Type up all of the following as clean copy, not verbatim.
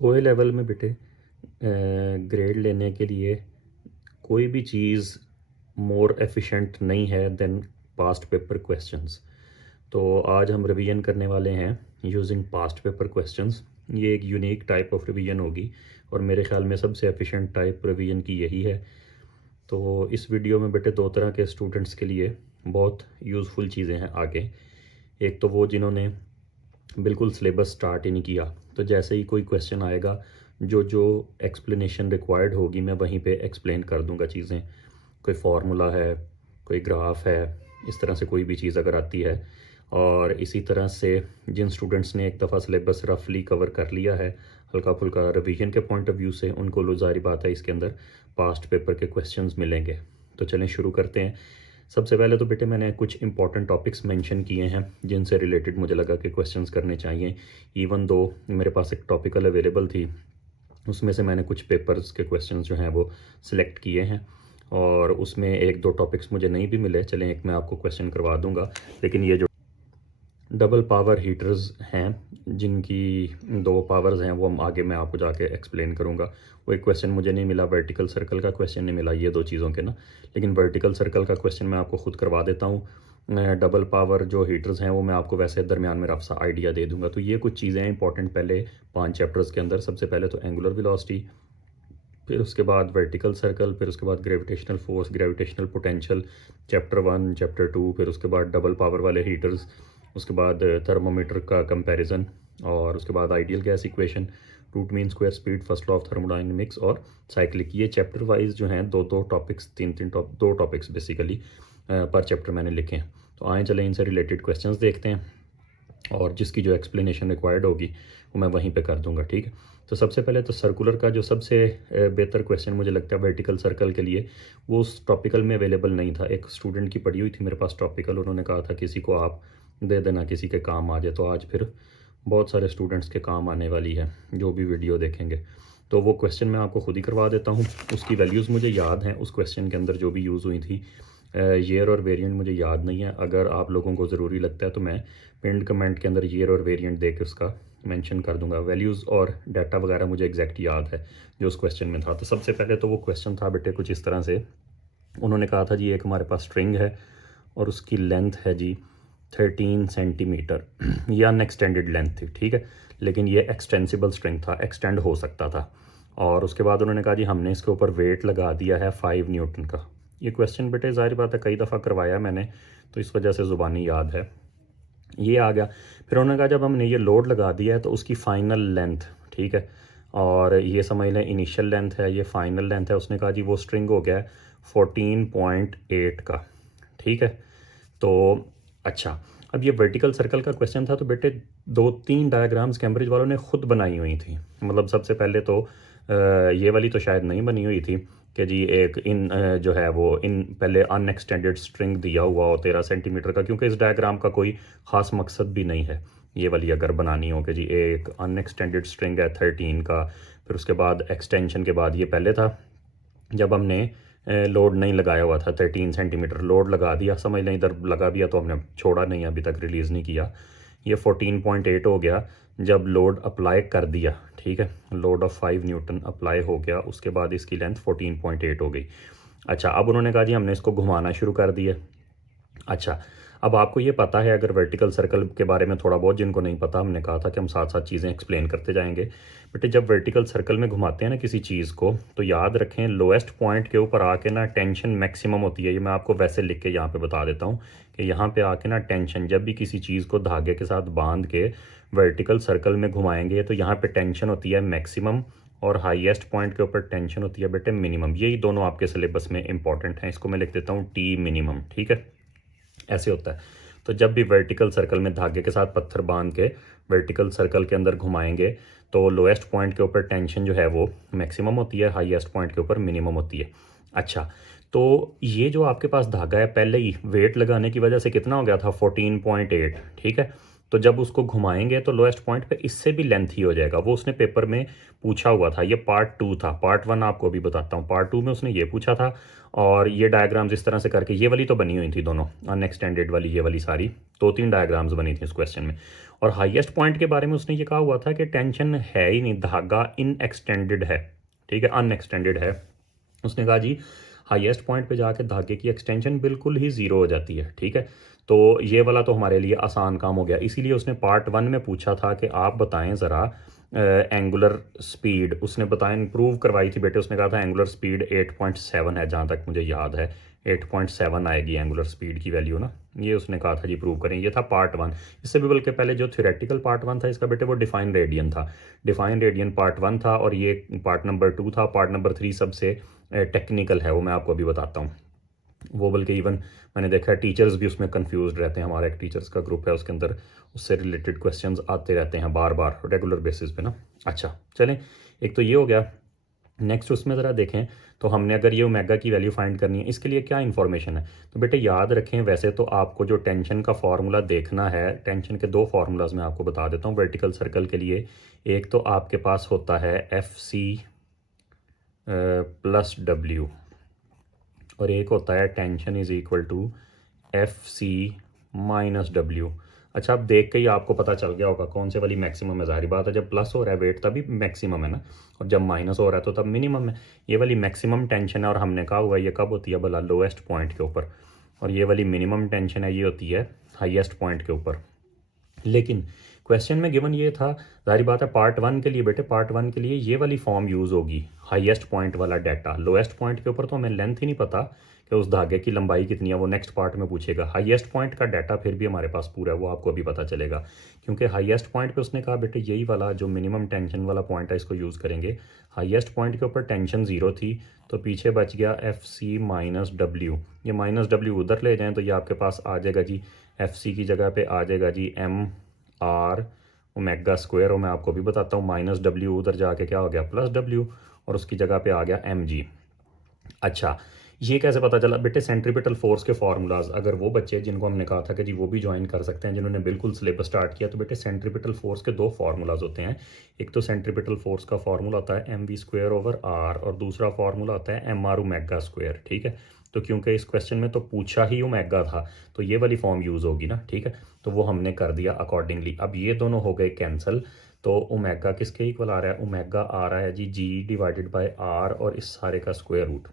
ओए लेवल में बेटे ग्रेड लेने के लिए कोई भी चीज़ मोर एफिशिएंट नहीं है देन पास्ट पेपर क्वेश्चंस। तो आज हम रिवीजन करने वाले हैं यूजिंग पास्ट पेपर क्वेश्चंस। ये एक यूनिक टाइप ऑफ रिवीजन होगी और मेरे ख्याल में सबसे एफिशिएंट टाइप रिवीजन की यही है। तो इस वीडियो में बेटे दो तरह के स्टूडेंट्स के लिए बहुत यूज़फुल चीज़ें हैं आगे। एक तो वो जिन्होंने बिल्कुल सिलेबस स्टार्ट ही नहीं किया, तो जैसे ही कोई क्वेश्चन आएगा जो जो एक्सप्लेनेशन रिक्वायर्ड होगी मैं वहीं पे एक्सप्लेन कर दूंगा चीज़ें। कोई फार्मूला है, कोई ग्राफ है, इस तरह से कोई भी चीज़ अगर आती है। और इसी तरह से जिन स्टूडेंट्स ने एक दफ़ा सिलेबस रफली कवर कर लिया है हल्का फुल्का रिवीजन के पॉइंट ऑफ व्यू से, उनको ज़ाहिर बात है इसके अंदर पास्ट पेपर के क्वेश्चंस मिलेंगे। तो चलें शुरू करते हैं। सबसे पहले तो बेटे मैंने कुछ इंपॉर्टेंट टॉपिक्स मेंशन किए हैं जिनसे रिलेटेड मुझे लगा कि क्वेश्चंस करने चाहिए। इवन दो मेरे पास एक टॉपिकल अवेलेबल थी, उसमें से मैंने कुछ पेपर्स के क्वेश्चंस जो हैं वो सिलेक्ट किए हैं और उसमें एक दो टॉपिक्स मुझे नहीं भी मिले। चलें एक मैं आपको क्वेश्चन करवा दूंगा। लेकिन ये जो डबल पावर हीटर्स हैं जिनकी दो पावर्स हैं वो हम आगे मैं आपको जाके एक्सप्लेन करूंगा। वो एक क्वेश्चन मुझे नहीं मिला, वर्टिकल सर्कल का क्वेश्चन नहीं मिला, ये दो चीज़ों के ना। लेकिन वर्टिकल सर्कल का क्वेश्चन मैं आपको खुद करवा देता हूँ। डबल पावर जो हीटर्स हैं वो मैं आपको वैसे दरमियान में रफ सा आइडिया दे दूंगा। तो ये कुछ चीज़ें हैं इंपॉर्टेंट पहले 5 चैप्टर्स के अंदर। सबसे पहले तो एंगुलर वेलोसिटी, फिर उसके बाद वर्टिकल सर्कल, फिर उसके बाद gravitational force, gravitational potential, chapter 1 chapter 2, फिर उसके बाद डबल पावर वाले हीटर्स, उसके बाद थर्मोमीटर का कंपैरिजन, और उसके बाद ideal gas equation, root mean square speed, first law of thermodynamics और साइक्लिक। ये चैप्टर वाइज जो हैं दो दो टॉपिक्स, दो टॉपिक्स बेसिकली पर चैप्टर मैंने लिखे हैं। तो आए चले इनसे रिलेटेड क्वेश्चंस देखते हैं और जिसकी जो एक्सप्लेनेशन रिक्वायर्ड होगी वो मैं वहीं पे कर दूंगा, ठीक है। तो सबसे पहले तो सर्कुलर का जो सबसे बेहतर क्वेश्चन मुझे लगता है वर्टिकल सर्कल के लिए, वो उस टॉपिकल में अवेलेबल नहीं था। एक स्टूडेंट की पड़ी हुई थी मेरे पास टॉपिकल, उन्होंने कहा था किसी को आप दे देना, किसी के काम आ जाए। तो आज फिर बहुत सारे स्टूडेंट्स के काम आने वाली है जो भी वीडियो देखेंगे। तो वो क्वेश्चन मैं आपको खुद ही करवा देता हूँ। उसकी वैल्यूज़ मुझे याद हैं, उस क्वेश्चन के अंदर जो भी यूज़ हुई थी। ईयर और वेरिएंट मुझे याद नहीं है, अगर आप लोगों को ज़रूरी लगता है तो मैं पिंड कमेंट के अंदर ईयर और वेरिएंट दे के उसका मेंशन कर दूंगा। वैल्यूज़ और डाटा वगैरह मुझे एग्जैक्ट याद है जो उस क्वेश्चन में था। तो सबसे पहले तो वो क्वेश्चन था बेटे कुछ इस तरह से। उन्होंने कहा था जी एक हमारे पास स्ट्रिंग है और उसकी लेंथ है जी 13 सेंटीमीटर। ये अनएक्सटेंडेड लेंथ थी, ठीक है, लेकिन ये एक्सटेंसिबल स्ट्रिंग था, एक्सटेंड हो सकता था। और उसके बाद उन्होंने कहा जी हमने इसके ऊपर वेट लगा दिया है 5 न्यूटन का। ये क्वेश्चन बेटे ज़ाहिर बात है कई दफ़ा करवाया मैंने, तो इस वजह से ज़ुबानी याद है। ये आ गया। फिर उन्होंने कहा जब हमने ये लोड लगा दिया है तो उसकी फ़ाइनल लेंथ, ठीक है, और ये समझ लें इनिशियल लेंथ है, ये फाइनल लेंथ है। उसने कहा जी वो स्ट्रिंग हो गया है 14.8 का, ठीक है। तो अच्छा, अब ये वर्टिकल सर्कल का क्वेश्चन था तो बेटे दो तीन डायग्राम्स कैम्ब्रिज वालों ने खुद बनाई हुई थी। मतलब सबसे पहले तो ये वाली तो शायद नहीं बनी हुई थी कि जी एक इन जो है वो इन पहले अनएक्सटेंडेड स्ट्रिंग दिया हुआ हो 13 सेंटीमीटर का, क्योंकि इस डायग्राम का कोई ख़ास मकसद भी नहीं है ये वाली अगर बनानी हो कि जी एक अनएक्सटेंडेड स्ट्रिंग है 13 का। फिर उसके बाद एक्सटेंशन के बाद ये पहले था जब हमने लोड नहीं लगाया हुआ था 13 सेंटीमीटर, लोड लगा दिया, समझ लें इधर लगा दिया तो हमने छोड़ा नहीं, अभी तक रिलीज़ नहीं किया। ये 14.8 हो गया जब लोड अप्लाई कर दिया, ठीक है, लोड ऑफ 5 न्यूटन अप्लाई हो गया, उसके बाद इसकी लेंथ 14.8 हो गई। अच्छा, अब उन्होंने कहा जी हमने इसको घुमाना शुरू कर दिया। अच्छा, अब आपको ये पता है अगर वर्टिकल सर्कल के बारे में थोड़ा बहुत, जिनको नहीं पता हमने कहा था कि हम साथ साथ चीज़ें एक्सप्लेन करते जाएंगे। बेटे जब वर्टिकल सर्कल में घुमाते हैं ना किसी चीज़ को, तो याद रखें लोएस्ट पॉइंट के ऊपर आके ना टेंशन मैक्सिमम होती है। ये मैं आपको वैसे लिख के यहाँ पे बता देता हूँ कि यहाँ पे आके ना टेंशन, जब भी किसी चीज़ को धागे के साथ बांध के वर्टिकल सर्कल में घुमाएंगे तो यहाँ पे टेंशन होती है मैक्सिमम और हाईएस्ट पॉइंट के ऊपर टेंशन होती है बेटे मिनिमम। यही दोनों आपके सिलेबस में इंपॉर्टेंट हैं। इसको मैं लिख देता हूँ टी मिनिमम, ठीक है, ऐसे होता है। तो जब भी वर्टिकल सर्कल में धागे के साथ पत्थर बांध के वर्टिकल सर्कल के अंदर घुमाएंगे तो लोएस्ट पॉइंट के ऊपर टेंशन जो है वो मैक्सिमम होती है, हाईएस्ट पॉइंट के ऊपर मिनिमम होती है। अच्छा, तो ये जो आपके पास धागा है पहले ही वेट लगाने की वजह से कितना हो गया था 14.8, ठीक है। तो जब उसको घुमाएंगे तो लोएस्ट पॉइंट पे इससे भी लेंथ ही हो जाएगा। वो उसने पेपर में पूछा हुआ था, ये पार्ट 2 था। पार्ट 1 आपको अभी बताता हूँ। पार्ट 2 में उसने ये पूछा था और ये डायग्राम्स इस तरह से करके, ये वाली तो बनी हुई थी दोनों, अनएक्सटेंडेड वाली, ये वाली सारी 2-3 डायग्राम्स बनी थी उस क्वेश्चन में। और हाईएस्ट पॉइंट के बारे में उसने ये कहा हुआ था कि टेंशन है ही नहीं, धागा इन एक्सटेंडेड है, ठीक है, अनएक्सटेंडेड है। उसने कहा जी हाईएस्ट पॉइंट पे जाके धागे की एक्सटेंशन बिल्कुल ही ज़ीरो हो जाती है, ठीक है। तो ये वाला तो हमारे लिए आसान काम हो गया, इसीलिए उसने पार्ट 1 में पूछा था कि आप बताएं ज़रा एंगुलर स्पीड। उसने बताया, प्रूव करवाई थी बेटे, उसने कहा था एंगुलर स्पीड 8.7 है, जहाँ तक मुझे याद है 8.7 आएगी एंगुलर स्पीड की वैल्यू ना, ये उसने कहा था जी प्रूव करें। ये था पार्ट 1। इससे भी बल्कि पहले जो थ्योरेटिकल पार्ट 1 था इसका बेटे, वो डिफाइन रेडियन था। डिफाइन रेडियन पार्ट 1 था और ये पार्ट नंबर 2 था। पार्ट नंबर 3 सबसे टेक्निकल है, वो मैं आपको अभी बताता हूँ। वो बल्कि इवन मैंने देखा है टीचर्स भी उसमें कंफ्यूज रहते हैं। हमारा एक टीचर्स का ग्रुप है, उसके अंदर उससे रिलेटेड क्वेश्चंस आते रहते हैं बार बार रेगुलर बेसिस पे ना। अच्छा चलें, एक तो ये हो गया। नेक्स्ट उसमें ज़रा देखें तो हमने अगर ये ओमेगा की वैल्यू फाइंड करनी है, इसके लिए क्या इन्फॉर्मेशन है। तो बेटे याद रखें, वैसे तो आपको जो टेंशन का फार्मूला देखना है, टेंशन के 2 फार्मूलाज मैं आपको बता देता हूँ वर्टिकल सर्कल के लिए। एक तो आपके पास होता है FC प्लस W और एक होता है tension is equal to FC minus W। अच्छा, अब देख के ही आपको पता चल गया होगा कौन से वाली मैक्सिमम है। ज़ाहिर बात है, जब प्लस हो रहा है वेट तभी मैक्सिमम है ना, और जब माइनस हो रहा है तो तब मिनिमम है। ये वाली मैक्सिमम टेंशन है और हमने कहा हुआ है ये कब होती है भला, लोएस्ट पॉइंट के ऊपर। और ये वाली मिनिमम टेंशन है, ये होती है हाईएस्ट पॉइंट के ऊपर। लेकिन क्वेश्चन में गिवन ये था, जाहिर बात है पार्ट 1 के लिए बेटे, पार्ट 1 के लिए ये वाली फॉर्म यूज़ होगी, हाईएस्ट पॉइंट वाला डाटा। लोएस्ट पॉइंट के ऊपर तो हमें लेंथ ही नहीं पता कि उस धागे की लंबाई कितनी है, वो नेक्स्ट पार्ट में पूछेगा। हाईएस्ट पॉइंट का डाटा फिर भी हमारे पास पूरा है, वो आपको अभी पता चलेगा। क्योंकि हाईएस्ट पॉइंट पे उसने कहा बेटे यही वाला जो मिनिमम टेंशन वाला पॉइंट है इसको यूज़ करेंगे। हाईएस्ट पॉइंट के ऊपर टेंशन 0 थी तो पीछे बच गया FC माइनस W। ये माइनस W उधर ले जाएँ तो ये आपके पास आ जाएगा जी, FC की जगह पे आ जाएगा जी MR ओमेगा स्क्वायर। और मैं आपको भी बताता हूँ माइनस W उधर जाके क्या हो गया, प्लस W, और उसकी जगह पे आ गया MG। अच्छा, ये कैसे पता चला बेटे, सेंट्रीपिटल फोर्स के फार्मूलाज, अगर वो बच्चे जिनको हमने कहा था कि जी वो भी ज्वाइन कर सकते हैं जिन्होंने बिल्कुल सिलेबस स्टार्ट किया, तो बेटे सेंट्रीपिटल फोर्स के 2 फार्मूलाज होते हैं। एक तो सेंट्रीपिटल फोर्स का फार्मूला होता है MV स्क्वायर ओवर R और दूसरा फार्मूला होता है MR ओमेगा स्क्वायर, ठीक है। तो क्योंकि इस क्वेश्चन में तो पूछा ही ओमेगा था तो ये वाली फॉर्म यूज़ होगी ना, ठीक है। तो वो हमने कर दिया अकॉर्डिंगली। अब ये दोनों हो गए कैंसिल, तो ओमेगा किसके इक्वल आ रहा है, ओमेगा आ रहा है जी G डिवाइडेड बाई R और इस सारे का स्क्वायर रूट,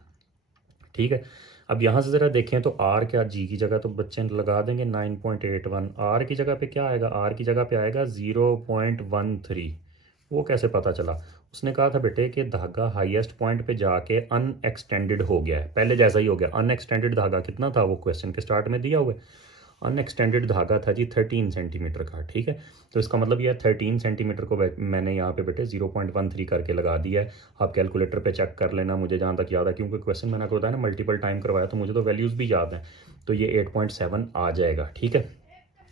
ठीक है। अब यहाँ से ज़रा देखें तो R क्या, G की जगह तो बच्चे लगा देंगे 9.81, R की जगह पे क्या आएगा, R की जगह पे आएगा 0.13। वो कैसे पता चला, उसने कहा था बेटे कि धागा हाईएस्ट पॉइंट पे जाके अनएक्सटेंडेड हो गया है, पहले जैसा ही हो गया। अनएक्सटेंडेड धागा कितना था, वो क्वेश्चन के स्टार्ट में दिया हुआ है। अनएक्सटेंडेड धागा था जी 13 सेंटीमीटर का, ठीक है। तो इसका मतलब यह 13 सेंटीमीटर को मैंने यहाँ पे बेटे 0.13 करके लगा दिया है। आप कैलकुलेटर पे चेक कर लेना, मुझे जहाँ तक याद है, क्योंकि क्वेश्चन मैंने आपको बताया ना मल्टीपल टाइम करवाया तो मुझे तो वैल्यूज़ भी याद हैं। तो ये 8.7 आ जाएगा, ठीक है।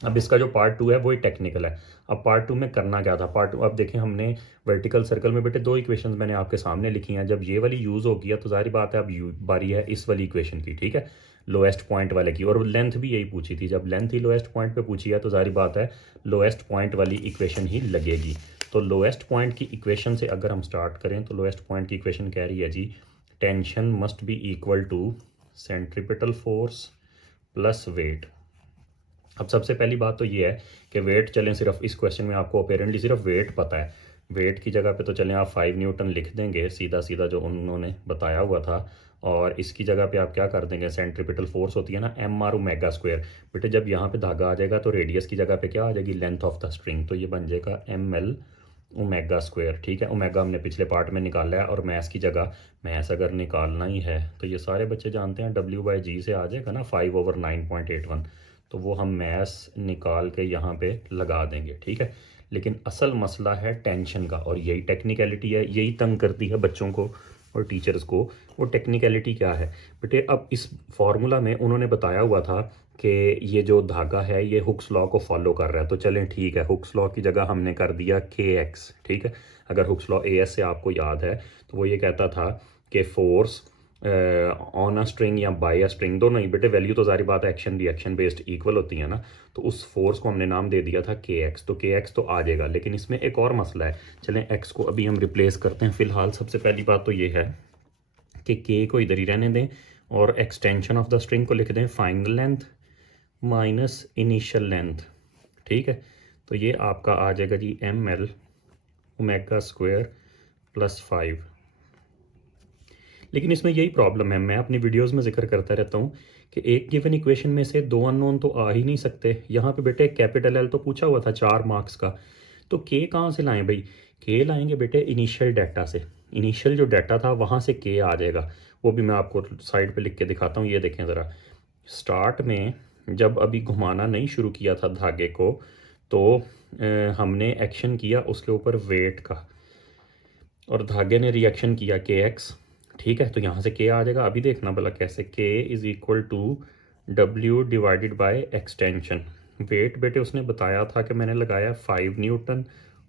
अब इसका जो पार्ट 2 है वही टेक्निकल है। अब पार्ट 2 में करना क्या था, पार्ट 2 अब देखें, हमने वर्टिकल सर्कल में बेटे 2 इक्वेशंस मैंने आपके सामने लिखी हैं। जब ये वाली यूज़ होगी तो जाहिर बात है अब बारी है इस वाली इक्वेशन की, ठीक है, लोएस्ट पॉइंट वाले की। और लेंथ भी यही पूछी थी, जब लेंथ ही लोएस्ट पॉइंट पे पूछी है तो जाहिर बात है लोएस्ट पॉइंट वाली इक्वेशन ही लगेगी। तो लोएस्ट पॉइंट की इक्वेशन से अगर हम स्टार्ट करें तो लोएस्ट पॉइंट की इक्वेशन कह रही है जी, tension must be equal to centripetal force plus weight. अब सबसे पहली बात तो ये है कि वेट, चलें सिर्फ इस क्वेश्चन में आपको अपेरेंटली सिर्फ वेट पता है, वेट की जगह पे तो चलें आप 5 न्यूटन लिख देंगे सीधा सीधा जो उन्होंने बताया हुआ था। और इसकी जगह पे आप क्या कर देंगे, सेंट्रीपिटल फोर्स होती है ना MR ओमेगा स्क्वायर। बेटे जब यहाँ पे धागा आ जाएगा तो रेडियस की जगह पे क्या आ जाएगी, लेंथ ऑफ द स्ट्रिंग, तो ये बन जाएगा ML ओमेगा स्क्वायर, ठीक है। ओमेगा हमने पिछले पार्ट में निकाला है और मैथ्स की जगह, मैथ्स अगर निकालना ही है तो ये सारे बच्चे जानते हैं W/G से आ जाएगा ना 5/9.81, तो वो हम मैथ्स निकाल के यहाँ पे लगा देंगे, ठीक है। लेकिन असल मसला है टेंशन का, और यही टेक्निकलिटी है, यही तंग करती है बच्चों को और टीचर्स को। वो टेक्निकलिटी क्या है बेटे, अब इस फार्मूला में उन्होंने बताया हुआ था कि ये जो धागा है ये हुक्स लॉ को फॉलो कर रहा है। तो चलें ठीक है, हुक्स लॉ की जगह हमने कर दिया KX, ठीक है। अगर हुक्स लॉ AS से आपको याद है तो वो ये कहता था कि फोर्स ऑन अ स्ट्रिंग या बाय अ स्ट्रिंग, दोनों ही बेटे वैल्यू तो सारी बात एक्शन रिएक्शन बेस्ड इक्वल होती है ना, तो उस फोर्स को हमने नाम दे दिया था के एक्स, तो के एक्स तो आ जाएगा। लेकिन इसमें एक और मसला है, चलें एक्स को अभी हम रिप्लेस करते हैं। फिलहाल सबसे पहली बात तो ये है कि के को इधर ही रहने दें और एक्सटेंशन ऑफ द स्ट्रिंग को लिख दें final length minus initial length, ठीक है। तो ये आपका आ जाएगा G M L omega square plus 5। लेकिन इसमें यही प्रॉब्लम है, मैं अपनी वीडियोस में जिक्र करता रहता हूँ कि एक गिवन इक्वेशन में से दो अननोन तो आ ही नहीं सकते। यहाँ पे बेटे कैपिटल एल तो पूछा हुआ था 4 मार्क्स का, तो के कहाँ से लाएं भाई? के लाएंगे बेटे इनिशियल डाटा से, इनिशियल जो डाटा था वहाँ से के आ जाएगा। वो भी मैं आपको साइड पे लिख के दिखाता हूँ, ये देखें ज़रा। स्टार्ट में जब अभी घुमाना नहीं शुरू किया था धागे को, तो हमने एक्शन किया उसके ऊपर वेट का, और धागे ने रिएक्शन किया के एक्स, ठीक है। तो यहाँ से के आ जाएगा। अभी देखना भला कैसे, K is equal to W divided by extension. Wait बेटे उसने बताया था कि मैंने लगाया 5 न्यूटन,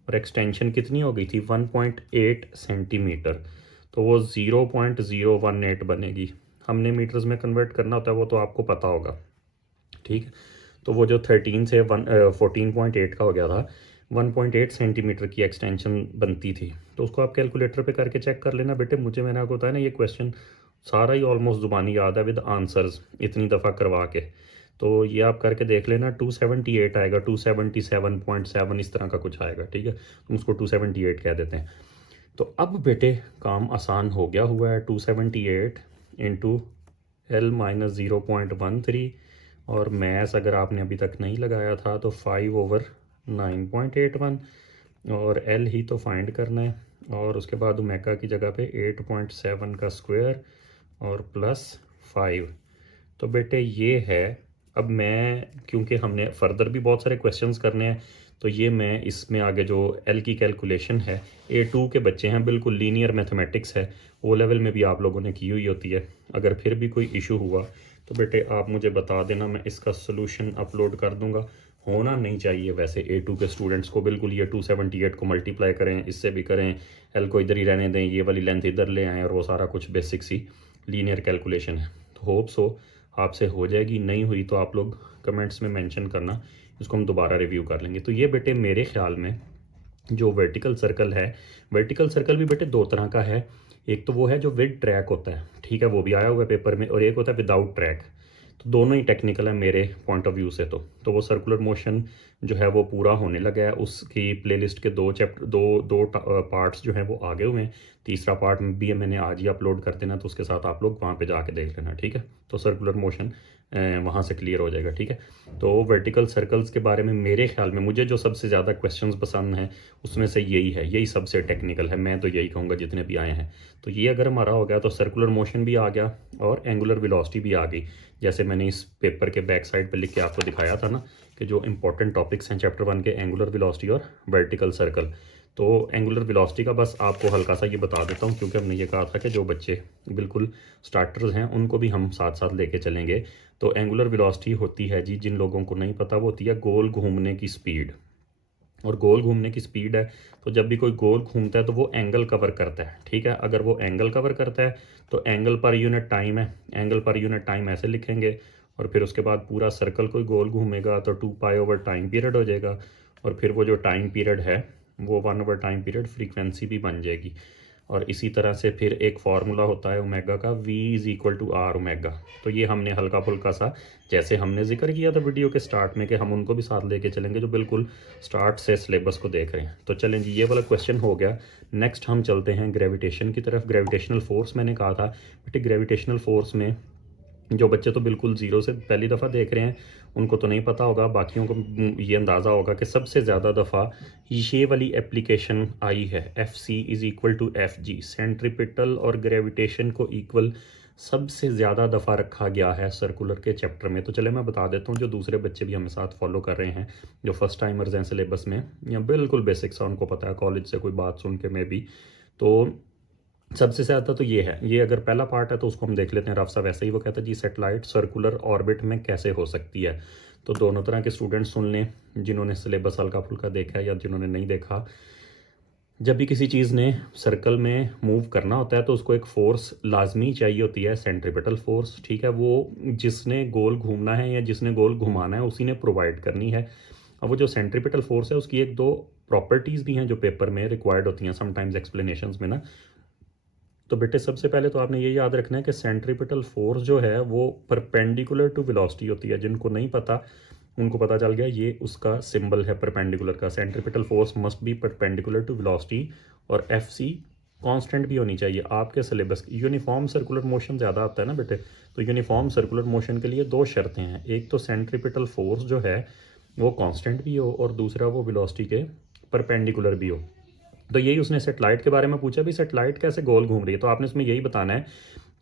और एक्सटेंशन कितनी हो गई थी 1.8 सेंटीमीटर, तो वो 0.018 बनेगी। हमने मीटर्स में कन्वर्ट करना होता है, वो तो आपको पता होगा, ठीक है। तो वो जो 13 से 14.8 का हो गया था, 1.8 सेंटीमीटर की एक्सटेंशन बनती थी। तो उसको आप कैलकुलेटर पे करके चेक कर लेना बेटे। मैंने आपको बताया ना, ये क्वेश्चन सारा ही ऑलमोस्ट ज़ुबानी याद है विद आंसर्स इतनी दफ़ा करवा के। तो ये आप करके देख लेना, 278 आएगा, 277.7 इस तरह का कुछ आएगा, ठीक है। हम उसको 278 कह देते हैं। तो अब बेटे काम आसान हो गया हुआ है, 278 इंटू एल माइनस 0.13, और मैथ्स अगर आपने अभी तक नहीं लगाया था तो 5/9.81, और एल ही तो फाइंड करना है, और उसके बाद ओमेगा की जगह पे 8.7 का स्क्वायर और प्लस 5। तो बेटे ये है। अब मैं, क्योंकि हमने फर्दर भी बहुत सारे क्वेश्चंस करने हैं, तो ये मैं इसमें आगे जो एल की कैलकुलेशन है, A2 के बच्चे हैं, बिल्कुल लीनियर मैथमेटिक्स है, ओ लेवल में भी आप लोगों ने की हुई होती है। अगर फिर भी कोई इशू हुआ तो बेटे आप मुझे बता देना, मैं इसका सोल्यूशन अपलोड कर दूंगा। होना नहीं चाहिए वैसे A2 के स्टूडेंट्स को बिल्कुल, ये 278 को मल्टीप्लाई करें, इससे भी करें, एल को इधर ही रहने दें, ये वाली लेंथ इधर ले आएँ, और वो सारा कुछ बेसिक सी लीनियर कैलकुलेशन है। तो होप सो आपसे हो जाएगी, नहीं हुई तो आप लोग कमेंट्स में मेंशन करना, इसको हम दोबारा रिव्यू कर लेंगे। तो ये बेटे मेरे ख्याल में जो वर्टिकल सर्कल है, वर्टिकल सर्कल भी बेटे दो तरह का है। एक तो वो है जो विद ट्रैक होता है, ठीक है, वो भी आया हुआ है पेपर में, और एक होता है विदाउट ट्रैक। तो दोनों ही टेक्निकल है मेरे पॉइंट ऑफ व्यू से। तो वो सर्कुलर मोशन जो है वो पूरा होने लगा है, उसकी प्लेलिस्ट के दो चैप्टर दो पार्ट्स जो हैं वो आगे हुए हैं। तीसरा पार्ट भी मैंने आज ही अपलोड कर देना, तो उसके साथ आप लोग वहाँ पे जाके देख लेना, ठीक है। तो सर्कुलर मोशन वहाँ से क्लियर हो जाएगा, ठीक है। तो वर्टिकल सर्कल्स के बारे में मेरे ख्याल में मुझे जो सबसे ज़्यादा क्वेश्चंस पसंद हैं उसमें से यही है, यही सबसे टेक्निकल है, मैं तो यही कहूँगा जितने भी आए हैं। तो ये अगर हमारा हो गया तो सर्कुलर मोशन भी आ गया और एंगुलर वेलोसिटी भी आ गई। जैसे मैंने इस पेपर के बैक साइड पर लिख के आपको दिखाया था ना कि जो इंपॉर्टेंट टॉपिक्स हैं चैप्टर 1 के, एंगुलर वेलोसिटी और वर्टिकल सर्कल। तो एंगुलर वेलोसिटी का बस आपको हल्का सा ये बता देता हूँ, क्योंकि हमने ये कहा था कि जो बच्चे बिल्कुल स्टार्टर्स हैं उनको भी हम साथ साथ लेके चलेंगे। तो एंगुलर वेलोसिटी होती है जी, जिन लोगों को नहीं पता, वो होती है गोल घूमने की स्पीड। और गोल घूमने की स्पीड है, तो जब भी कोई गोल घूमता है तो वो एंगल कवर करता है, ठीक है। अगर वो एंगल कवर करता है तो एंगल पर यूनिट टाइम है, एंगल पर यूनिट टाइम ऐसे लिखेंगे, और फिर उसके बाद पूरा सर्कल कोई गोल घूमेगा तो 2 पाई ओवर टाइम पीरियड हो जाएगा, और फिर वो जो टाइम पीरियड है वो 1 ओवर टाइम पीरियड फ्रीक्वेंसी भी बन जाएगी। और इसी तरह से फिर एक फार्मूला होता है ओमेगा का, V is equal to R omega. तो ये हमने हल्का फुल्का सा, जैसे हमने जिक्र किया था वीडियो के स्टार्ट में, कि हम उनको भी साथ लेके चलेंगे जो बिल्कुल स्टार्ट से सिलेबस को देख रहे हैं। तो चलें जी, ये वाला क्वेश्चन हो गया। नेक्स्ट हम चलते हैं ग्रेविटेशन की तरफ। ग्रेविटेशनल फोर्स मैंने कहा था बेटे, ग्रेविटेशनल फोर्स में जो बच्चे तो बिल्कुल ज़ीरो से पहली दफ़ा देख रहे हैं उनको तो नहीं पता होगा, बाकियों को ये अंदाज़ा होगा कि सबसे ज़्यादा दफ़ा ये वाली एप्लीकेशन आई है, FC is equal to FG, centripetal और ग्रेविटेशन को इक्वल सबसे ज़्यादा दफ़ा रखा गया है सर्कुलर के चैप्टर में। तो चले मैं बता देता हूँ, जो दूसरे बच्चे भी हमें साथ फॉलो कर रहे हैं, जो फर्स्ट टाइमर्स हैं सिलेबस में, या बिल्कुल बेसिक्स उनको पता है कॉलेज से कोई बात सुन के में भी। तो सबसे ज़्यादा तो ये है, ये अगर पहला पार्ट है तो उसको हम देख लेते हैं रफ सा। वैसे ही वो कहता है जी सेटेलाइट सर्कुलर ऑर्बिट में कैसे हो सकती है। तो दोनों तरह के स्टूडेंट्स सुन लें, जिन्होंने सिलेबस हल्का फुल्का देखा है या जिन्होंने नहीं देखा। जब भी किसी चीज़ ने सर्कल में मूव करना होता है तो उसको एक फोर्स लाजमी चाहिए होती है, सेंट्रीपिटल फोर्स, ठीक है। वो जिसने गोल घूमना है या जिसने गोल घुमाना है उसी ने प्रोवाइड करनी है। अब वो जो सेंट्रीपिटल फोर्स है उसकी एक दो प्रॉपर्टीज़ भी हैं जो पेपर में रिक्वायर्ड होती हैं समटाइम्स एक्सप्लेनेशंस में ना। तो बेटे सबसे पहले तो आपने ये याद रखना है कि सेंट्रीपिटल फोर्स जो है वो परपेंडिकुलर टू वेलोसिटी होती है। जिनको नहीं पता उनको पता चल गया, ये उसका सिंबल है परपेंडिकुलर का। Centripetal force must be perpendicular to velocity और एफ सी कॉन्स्टेंट भी होनी चाहिए। आपके सिलेबस यूनिफॉर्म सर्कुलर मोशन ज़्यादा आता है ना बेटे, तो यूनिफॉर्म सर्कुलर मोशन के लिए दो शर्तें हैं। एक तो सेंट्रीपिटल फोर्स जो है वो कांस्टेंट भी हो और दूसरा वो वेलोसिटी के परपेंडिकुलर भी हो। तो यही उसने सेटेलाइट के बारे में पूछा भी, सेटेलाइट कैसे गोल घूम रही है। तो आपने इसमें यही बताना है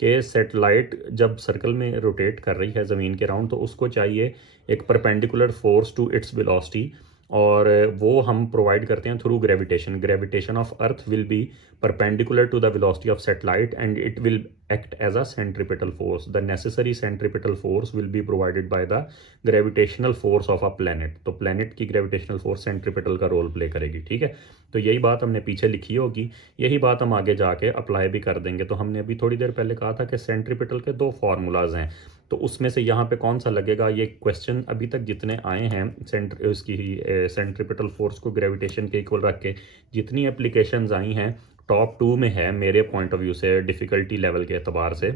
कि सेटेलाइट जब सर्कल में रोटेट कर रही है ज़मीन के राउंड तो उसको चाहिए एक perpendicular force to its velocity, और वो हम प्रोवाइड करते हैं through gravitation. Gravitation of earth will be perpendicular to the velocity of satellite and it will act as a centripetal force. The necessary centripetal force will be provided by the gravitational force of a planet. तो planet की gravitational force centripetal का role play करेगी, ठीक है। तो यही बात हमने पीछे लिखी होगी, यही बात हम आगे जाके अप्लाई भी कर देंगे। तो हमने अभी थोड़ी देर पहले कहा था कि सेंट्रीपिटल के दो फार्मूलाज हैं, तो उसमें से यहाँ पे कौन सा लगेगा। ये क्वेश्चन अभी तक जितने आए हैं उसकी सेंट्रीपिटल फोर्स को ग्रेविटेशन के इक्वल रख के जितनी एप्लीकेशंस आई हैं टॉप 2 में है मेरे पॉइंट ऑफ व्यू से, डिफ़िकल्टी लेवल के अतबार से।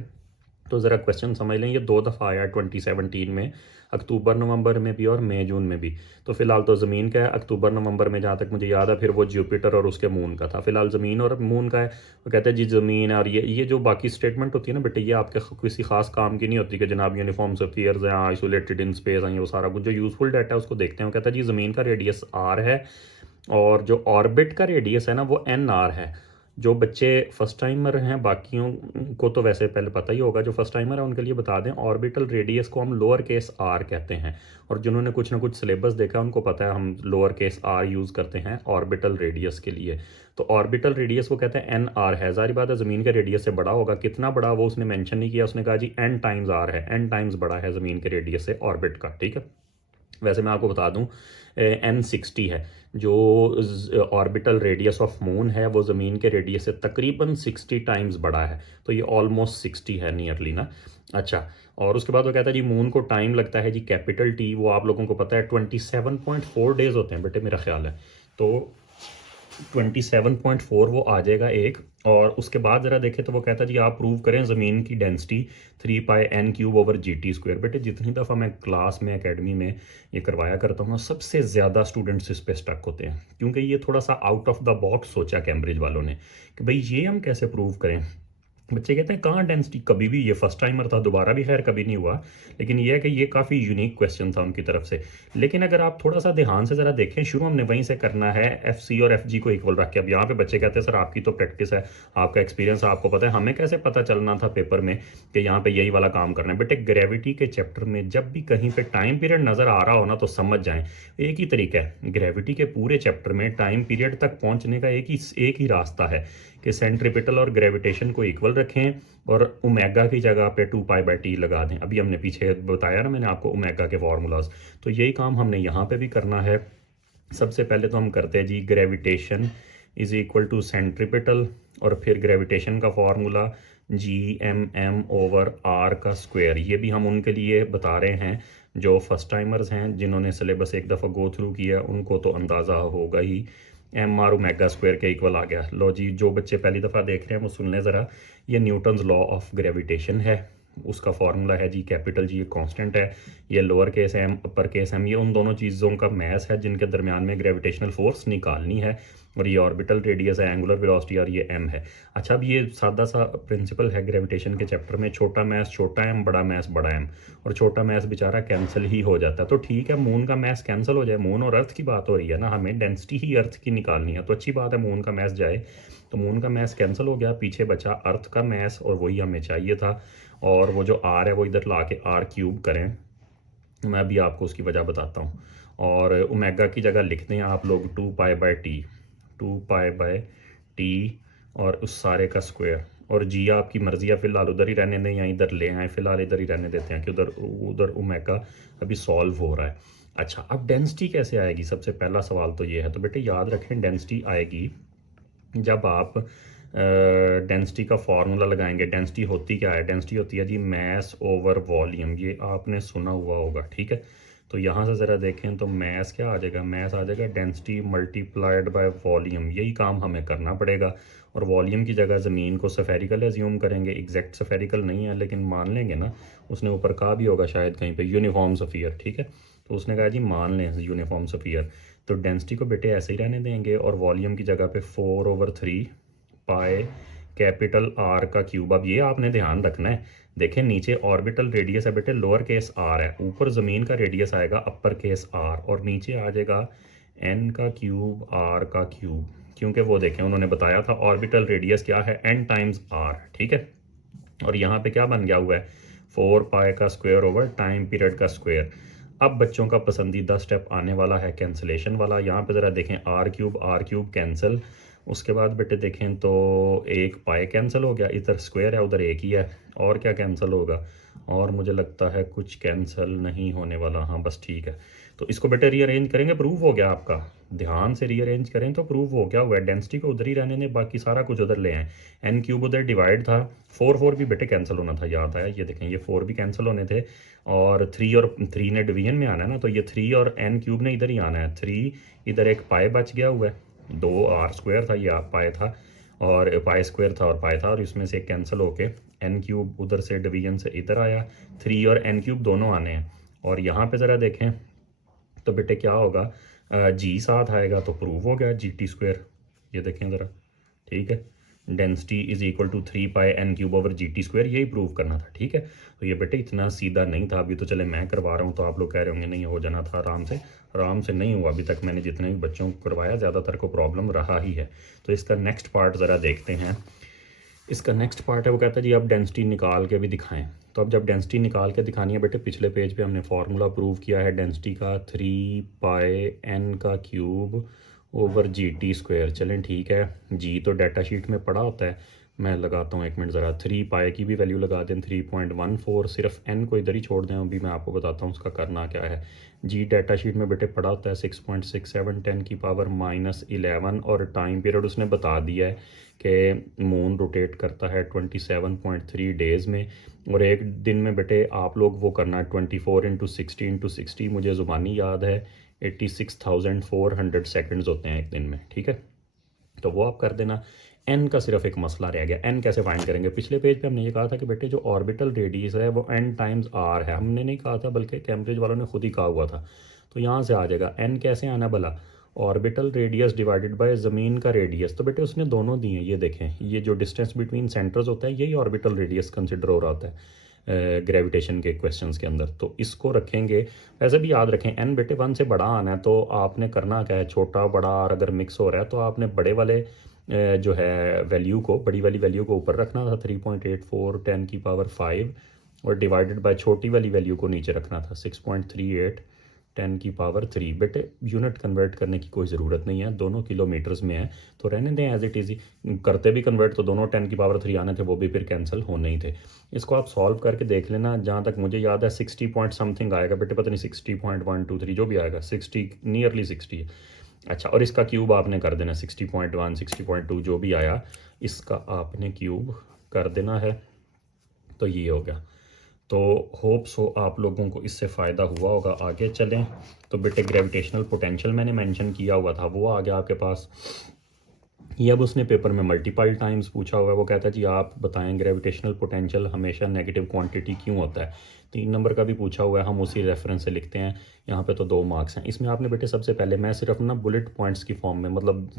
तो ज़रा क्वेश्चन समझ लें, ये दो दफ़ा आया 2017 में, अक्टूबर नवंबर में भी और मई जून में भी। तो फिलहाल तो ज़मीन का है अक्टूबर नवंबर में जहाँ तक मुझे याद है, फिर वो जुपिटर और उसके मून का था। फिलहाल ज़मीन और मून का है। वो कहते हैं जी ज़मीन और ये जो बाकी स्टेटमेंट होती है ना बेटे, ये आपके किसी खास काम की नहीं होती कि जनाब यूनिफॉर्म अफेयर्स हैं, आइसोलेटेड इन स्पेस हैं, वो सारा कुछ जो यूज़फुल डाटा है उसको देखते हैं। वो कहता है जी ज़मीन का रेडियस आर है और जो ऑर्बिट का रेडियस है ना वो एन आर है। जो बच्चे फर्स्ट टाइमर हैं, बाकियों को तो वैसे पहले पता ही होगा, जो फर्स्ट टाइमर है उनके लिए बता दें, ऑर्बिटल रेडियस को हम लोअर केस आर कहते हैं। और जिन्होंने कुछ ना कुछ सिलेबस देखा उनको पता है हम लोअर केस आर यूज़ करते हैं ऑर्बिटल रेडियस के लिए। तो ऑर्बिटल रेडियस वो कहते हैं एन आर है। जारी बात है ज़मीन के रेडियस से बड़ा होगा, कितना बड़ा वो उसने मेंशन नहीं किया, उसने कहा जी एन टाइम्स आर है, एन टाइम्स बड़ा है ज़मीन के रेडियस से ऑर्बिट का, ठीक है। वैसे मैं आपको बता दूं N60 है जो ऑर्बिटल रेडियस ऑफ मून है, वो ज़मीन के रेडियस से तकरीबन 60 टाइम्स बड़ा है। तो ये ऑलमोस्ट 60 है नियरली ना। अच्छा, और उसके बाद वो कहता है जी मून को टाइम लगता है जी कैपिटल टी, वो आप लोगों को पता है 27.4 डेज होते हैं बेटे मेरा ख्याल है। तो 27.4 वो आ जाएगा एक। और उसके बाद ज़रा देखें तो वो कहता है जी आप प्रूव करें ज़मीन की डेंसिटी 3πn³/gt²। बेटे जितनी दफ़ा मैं क्लास में एकेडमी में ये करवाया करता हूँ ना, सबसे ज़्यादा स्टूडेंट्स इस पे स्टक होते हैं, क्योंकि ये थोड़ा सा आउट ऑफ द बॉक्स सोचा कैम्ब्रिज वालों ने कि भाई ये हम कैसे प्रूव करें। बच्चे कहते हैं कहाँ डेंसिटी, कभी भी, ये फर्स्ट टाइमर था, दोबारा भी खैर कभी नहीं हुआ, लेकिन ये है कि ये काफ़ी यूनिक क्वेश्चन था उनकी तरफ से। लेकिन अगर आप थोड़ा सा ध्यान से ज़रा देखें, शुरू हमने वहीं से करना है, एफ सी और एफ जी को इक्वल रख के। अब यहाँ पे बच्चे कहते हैं सर आपकी तो प्रैक्टिस है, आपका एक्सपीरियंस, आपको पता है, हमें कैसे पता चलना था पेपर में कि यहाँ पे यही वाला काम करना है। बेटे ग्रेविटी के चैप्टर में जब भी कहीं पे टाइम पीरियड नज़र आ रहा हो ना तो समझ जाएं एक ही तरीका है। ग्रेविटी के पूरे चैप्टर में टाइम पीरियड तक पहुँचने का एक ही रास्ता है कि सेंट्रीपिटल और ग्रेविटेशन को इक्वल रखें और ओमेगा की जगह पे 2π/t लगा दें। अभी हमने पीछे बताया ना मैंने आपको ओमेगा के फार्मूलाज, तो यही काम हमने यहाँ पे भी करना है। सबसे पहले तो हम करते हैं जी gravitation is equal to centripetal, और फिर ग्रेविटेशन का फार्मूला Gm/r का स्क्वायर। ये भी हम उनके लिए बता रहे हैं जो फर्स्ट टाइमर्स हैं, जिन्होंने सिलेबस एक दफ़ा गो थ्रू किया उनको तो अंदाज़ा होगा ही। mr ओमेगा स्क्वायर के इक्वल आ गया। लो जी, जो बच्चे पहली दफ़ा देख रहे हैं वो सुन लें ज़रा, ये न्यूटन्स लॉ ऑफ ग्रेविटेशन है, उसका फार्मूला है जी कैपिटल जी, ये कांस्टेंट है, ये lower case M upper case M, ये उन दोनों चीज़ों का मैथ है जिनके दरमियान में ग्रेविटेशनल फोर्स निकालनी है, और ये ऑर्बिटल रेडियस है, एंगुलर वेलोसिटी, और ये एम है। अच्छा, अब ये सादा सा प्रिंसिपल है ग्रेविटेशन के चैप्टर में, छोटा मैथ छोटा एम, बड़ा मैथ बड़ा एम, और छोटा मैथ बेचारा कैंसिल ही हो जाता है। तो ठीक है, मून का मैथ कैंसिल हो जाए, मून और अर्थ की बात हो रही है ना, हमें डेंसिटी ही अर्थ की निकालनी है, तो अच्छी बात है मून का मैथ जाए। तो मून का मैथ कैंसिल हो गया, पीछे बचा अर्थ का मैथ, और वही हमें चाहिए था। और वो जो आर है वो इधर ला के r³ करें, मैं अभी आपको उसकी वजह बताता हूँ। और ओमेगा की जगह लिखते हैं आप लोग 2π/t और उस सारे का स्क्वायर, और जी आपकी मर्जी है, फिलहाल उधर ही रहने दें या इधर ले आएँ, फिलहाल इधर ही रहने देते हैं कि उधर ओमेगा अभी सॉल्व हो रहा है। अच्छा, अब डेंसिटी कैसे आएगी, सबसे पहला सवाल तो ये है। तो बेटे याद रखें डेंसिटी आएगी जब आप डेंसिटी का फार्मूला लगाएंगे, डेंसिटी होती क्या है, डेंसिटी होती है जी मैस ओवर वॉल्यूम, ये आपने सुना हुआ होगा, ठीक है। तो यहाँ से ज़रा देखें तो मैस क्या आ जाएगा, मैस आ जाएगा डेंसिटी मल्टीप्लाइड बाय वॉल्यूम, यही काम हमें करना पड़ेगा। और वॉल्यूम की जगह ज़मीन को सफेरिकल एज्यूम करेंगे, एग्जैक्ट सफेरिकल नहीं है लेकिन मान लेंगे ना, उसने ऊपर कहा भी होगा शायद कहीं पे यूनिफॉर्म सफ़ियर, ठीक है। तो उसने कहा जी मान लें यूनिफॉर्म सफ़ियर, तो डेंसिटी को बेटे ऐसे ही रहने देंगे और वॉल्यूम की जगह पे 4/3 पाए कैपिटल आर का क्यूब। अब ये आपने ध्यान रखना है, देखें नीचे ऑर्बिटल रेडियस है बेटे लोअर केस आर है, ऊपर ज़मीन का रेडियस आएगा अपर केस आर, और नीचे आ जाएगा एन का क्यूब आर का क्यूब, क्योंकि वो देखें उन्होंने बताया था ऑर्बिटल रेडियस क्या है, एन टाइम्स आर, ठीक है। और यहाँ पे क्या बन गया हुआ है, 4 पाई का स्क्वायर ओवर टाइम पीरियड का स्क्वायर। अब बच्चों का पसंदीदा स्टेप आने वाला है कैंसलेशन वाला। यहाँ पे ज़रा देखें आर क्यूब कैंसिल, उसके बाद बेटे देखें तो 1 पाई कैंसिल हो गया, इधर स्क्वायर है उधर एक ही है, और क्या कैंसिल होगा, और मुझे लगता है कुछ कैंसिल नहीं होने वाला, हाँ बस ठीक है। तो इसको बेटे रीअरेंज करेंगे, प्रूव हो गया आपका, ध्यान से रीअरेंज करें तो प्रूव हो गया हुआ है। डेंसिटी को उधर ही रहने दें, बाकी सारा कुछ उधर ले आए। एन क्यूब उधर डिवाइड था, 4 भी बेटे कैंसिल होना था, याद आया, ये देखें ये 4 भी कैंसिल होने थे, और 3 ने डिवीजन में आना है ना, तो ये 3 और एन क्यूब ने इधर ही आना है, 3 इधर एक पाई बच गया हुआ है, 2 r² था, ये पाई था, और पाई स्क्वायर था और पाई था, और इसमें से कैंसिल होके एन क्यूब उधर से डिवीजन से इधर आया, 3 और एन क्यूब दोनों आने हैं। और यहाँ पे ज़रा देखें तो बेटे क्या होगा, जी साथ आएगा तो प्रूव हो गया GT², ये देखें ज़रा, ठीक है। Density is equal to 3 pi n³/GT², यही प्रूव करना था, ठीक है। तो ये बेटे इतना सीधा नहीं था, अभी तो चले मैं करवा रहा हूँ तो आप लोग कह रहे होंगे नहीं हो जाना था आराम से, आराम से नहीं हुआ, अभी तक मैंने जितने भी बच्चों को करवाया ज़्यादातर को प्रॉब्लम रहा ही है। तो इसका नेक्स्ट पार्ट ज़रा देखते हैं। इसका नेक्स्ट पार्ट है, वो कहता है जी आप डेंसिटी निकाल के भी दिखाएं। तो अब जब डेंसिटी निकाल के दिखानी है बेटे, पिछले पेज पे हमने फार्मूला प्रूव किया है डेंसिटी का, 3 पाई n³/GT²। चलें ठीक है, जी तो डाटा शीट में पड़ा होता है, मैं लगाता हूँ 1 मिनट ज़रा, 3 पाई की भी वैल्यू लगा दें 3.14, सिर्फ एन को इधर ही छोड़ दें, अभी मैं आपको बताता हूँ उसका करना क्या है। जी डाटा शीट में बेटे पड़ा होता है 6.67 10⁻11, और टाइम पीरियड उसने बता दिया है कि मून रोटेट करता है 27.3 डेज़ में, और एक दिन में बेटे आप लोग वो करना है 24 × 60 × 60, मुझे ज़ुबानी याद है 86,400 सेकंड्स होते हैं एक दिन में, ठीक है। तो वो आप कर देना। एन का सिर्फ एक मसला रह गया, एन कैसे फाइंड करेंगे। पिछले पेज पे हमने ये कहा था कि बेटे जो ऑर्बिटल रेडियस है वो एन टाइम्स आर है, हमने नहीं कहा था बल्कि कैम्ब्रिज वालों ने खुद ही कहा हुआ था। तो यहाँ से आ जाएगा एन कैसे आना भला, ऑर्बिटल रेडियस डिवाइडेड बाय ज़मीन का रेडियस। तो बेटे उसने दोनों दिए हैं, ये देखें ये जो डिस्टेंस बिटवीन सेंटर्स होता है यही ऑर्बिटल रेडियस कंसिडर हो रहा होता है ग्रेविटेशन के क्वेश्चंस के अंदर। तो इसको रखेंगे, वैसे भी याद रखें एन बेटे 1 से बड़ा आना है, तो आपने करना क्या है, छोटा बड़ा और अगर मिक्स हो रहा है तो आपने बड़े वाले जो है वैल्यू को, बड़ी वाली वैल्यू को ऊपर रखना था 3.84 10⁻5, और डिवाइडेड बाय छोटी वाली वैल्यू को नीचे रखना था 6.38 10⁻3। बेटे यूनिट कन्वर्ट करने की कोई ज़रूरत नहीं है, दोनों किलोमीटर्स में है, तो रहने दें एज इट इज़। करते भी कन्वर्ट तो दोनों 10⁻3 आने थे, वो भी फिर कैंसिल होने ही थे। इसको आप सॉल्व करके देख लेना, जहाँ तक मुझे याद है 60 पॉइंट समथिंग आएगा बेटे, पता नहीं 60.123 जो भी आएगा, 60 नियरली 60 है। अच्छा, और इसका क्यूब आपने कर देना 60.1 60.2 जो भी आया, इसका आपने क्यूब कर देना है। तो ये हो गया। तो होप्स हो आप लोगों को इससे फ़ायदा हुआ होगा। आगे चलें तो बेटे ग्रेविटेशनल पोटेंशियल मैंने मेंशन किया हुआ था, वो आ गया आपके पास। ये अब उसने पेपर में मल्टीपल टाइम्स पूछा हुआ है। वो कहता है जी आप बताएं ग्रेविटेशनल पोटेंशियल हमेशा नेगेटिव क्वांटिटी क्यों होता है। 3 नंबर का भी पूछा हुआ है, हम उसी रेफरेंस से लिखते हैं। यहाँ पे तो 2 मार्क्स हैं। इसमें आपने बेटे सबसे पहले, मैं सिर्फ ना बुलेट पॉइंट्स की फॉर्म में, मतलब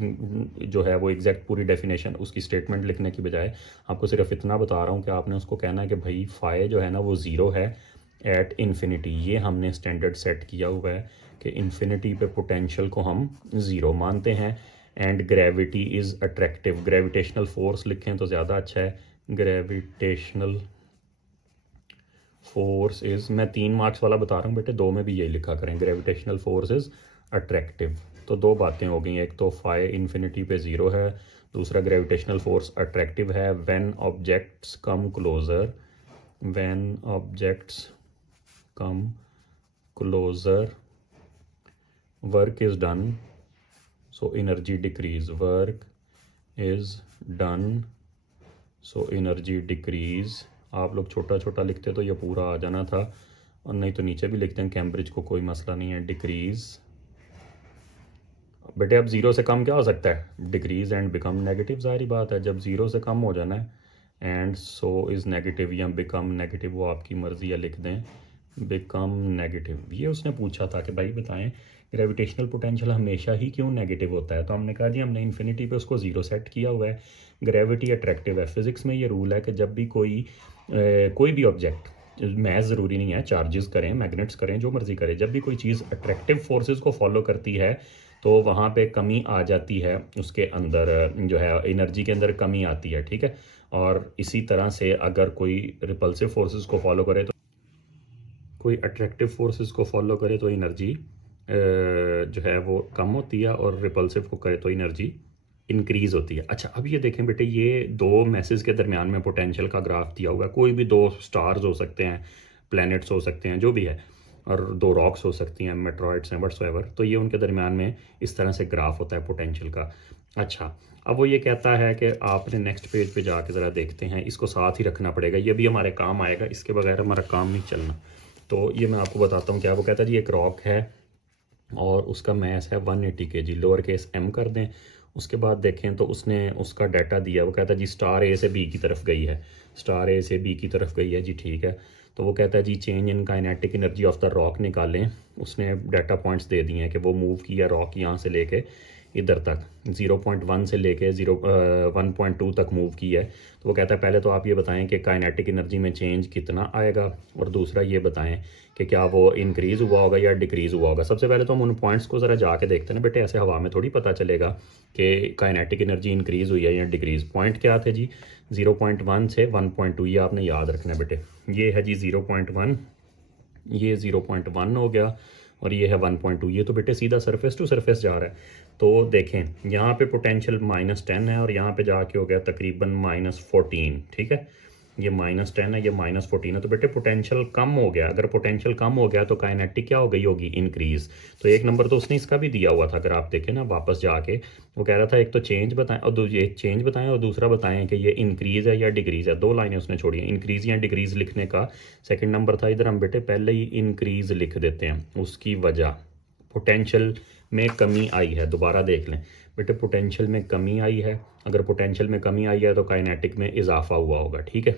जो है वो एग्जैक्ट पूरी डेफिनेशन उसकी स्टेटमेंट लिखने की बजाय आपको सिर्फ इतना बता रहा हूँ कि आपने उसको कहना है कि भाई फाई जो है ना वो ज़ीरो है एट इन्फिनिटी। ये हमने स्टैंडर्ड सेट किया हुआ है कि इन्फिनिटी पे पोटेंशियल को हम ज़ीरो मानते हैं। And gravity is attractive, gravitational force लिखें तो ज़्यादा अच्छा है। ग्रेविटेशनल फोर्स इज़, मैं 3 मार्क्स वाला बता रहा हूँ बेटे, 2 में भी यही लिखा करें, ग्रेविटेशनल फोर्स इज़ अट्रैक्टिव। तो 2 बातें हो गई, एक तो फाई इन्फिनिटी पे ज़ीरो है, दूसरा ग्रेविटेशनल फोर्स अट्रैक्टिव है। When objects come closer, when objects come closer work is done, so energy decrease, work is done so energy decrease. आप लोग छोटा छोटा लिखते तो ये पूरा आ जाना था, और नहीं तो नीचे भी लिखते हैं कैम्ब्रिज को, कोई मसला नहीं है। डिक्रीज़ बेटे अब ज़ीरो से कम क्या हो सकता है? डिक्रीज़ एंड बिकम नेगेटिव, ज़ाहिर बात है जब ज़ीरो से कम हो जाना है। एंड सो इज़ नेगेटिव या बिकम नेगेटिव, वो आपकी मर्ज़ी है, लिख दें बिकम नेगेटिव। ये उसने पूछा था कि भाई बताएं ग्रेविटेशनल पोटेंशियल हमेशा ही क्यों नेगेटिव होता है, तो हमने कहा जी हमने इन्फिनिटी पे उसको ज़ीरो सेट किया हुआ है। ग्रेविटी अट्रैक्टिव है, फिज़िक्स में ये रूल है कि जब भी कोई भी ऑब्जेक्ट, मैथ ज़रूरी नहीं है, चार्जेस करें, मैग्नेट्स करें, जो मर्ज़ी करें, जब भी कोई चीज़ अट्रैक्टिव फोर्सेस को फॉलो करती है तो वहाँ पे कमी आ जाती है, उसके अंदर जो है एनर्जी के अंदर कमी आती है, ठीक है। और इसी तरह से अगर कोई रिपल्सिव फोर्सेस को फॉलो करे तो कोई अट्रैक्टिव फोर्सेस को फॉलो करे तो एनर्जी जो है वो कम होती है, और रिपल्सिव को करे तो एनर्जी इंक्रीज़ होती है। अच्छा अब ये देखें बेटे, ये दो मैसेज के दरमियान में पोटेंशियल का ग्राफ दिया होगा। कोई भी दो स्टार्स हो सकते हैं, प्लैनेट्स हो सकते हैं, जो भी है, और दो रॉक्स हो सकती हैं, मेट्रॉइड्स हैं, व्हाट्सएवर, तो ये उनके दरमियान में इस तरह से ग्राफ होता है पोटेंशियल का। अच्छा अब वो ये कहता है कि आपने नेक्स्ट पेज पे जाके ज़रा देखते हैं, इसको साथ ही रखना पड़ेगा, ये भी हमारे काम आएगा, इसके बगैर हमारा काम नहीं चलना। तो ये मैं आपको बताता हूँ क्या वो कहता है जी। एक रॉक है और उसका मैस है 180 kg, लोअर केस m कर दें। उसके बाद देखें तो उसने उसका डाटा दिया, वो कहता है जी स्टार ए से बी की तरफ गई है, स्टार ए से बी की तरफ गई है जी, ठीक है। तो वो कहता है जी change in kinetic energy of the rock निकालें। उसने डाटा पॉइंट्स दे दिए हैं कि वो मूव किया रॉक यहाँ से लेके इधर तक, 0.1 से लेके 1.2 तक मूव किया है। तो वो कहता है पहले तो आप ये बताएं कि काइनेटिक एनर्जी में चेंज कितना आएगा, और दूसरा ये बताएं कि क्या वो इंक्रीज़ हुआ होगा या डिक्रीज़ हुआ होगा। सबसे पहले तो हम उन पॉइंट्स को ज़रा जाके देखते हैं ना बेटे, ऐसे हवा में थोड़ी पता चलेगा कि काइनेटिक एनर्जी इंक्रीज़ हुई है या डिक्रीज़। पॉइंट क्या थे जी? 0.1 से 1.2, ये आपने याद रखना है बेटे। ये है जी 0.1, ये 0.1 हो गया, और ये है 1.2। ये तो बेटे सीधा सरफेस टू सरफेस जा रहा है। तो देखें यहाँ पे पोटेंशियल -10 है, और यहाँ पे जाके हो गया तकरीबन -14, ठीक है। ये -10 है, ये -14 है, तो बेटे पोटेंशियल कम हो गया। अगर पोटेंशियल कम हो गया तो काइनेटिक क्या हो गई होगी? इंक्रीज़। तो एक नंबर तो उसने इसका भी दिया हुआ था, अगर आप देखें ना वापस जाके, वो कह रहा था एक तो चेंज बताएं, और एक चेंज बताएं, और दूसरा बताएं कि ये इंक्रीज़ है या डिक्रीज़ है। दो लाइनें उसने छोड़ी हैं इंक्रीज़ या डिक्रीज़ लिखने का। सेकंड नंबर था इधर, हम बेटे पहले ही इंक्रीज़ लिख देते हैं। उसकी वजह पोटेंशियल में कमी आई है, दोबारा देख लें बेटे, पोटेंशियल में कमी आई है। अगर पोटेंशियल में कमी आई है तो काइनेटिक में इजाफा हुआ होगा, ठीक है।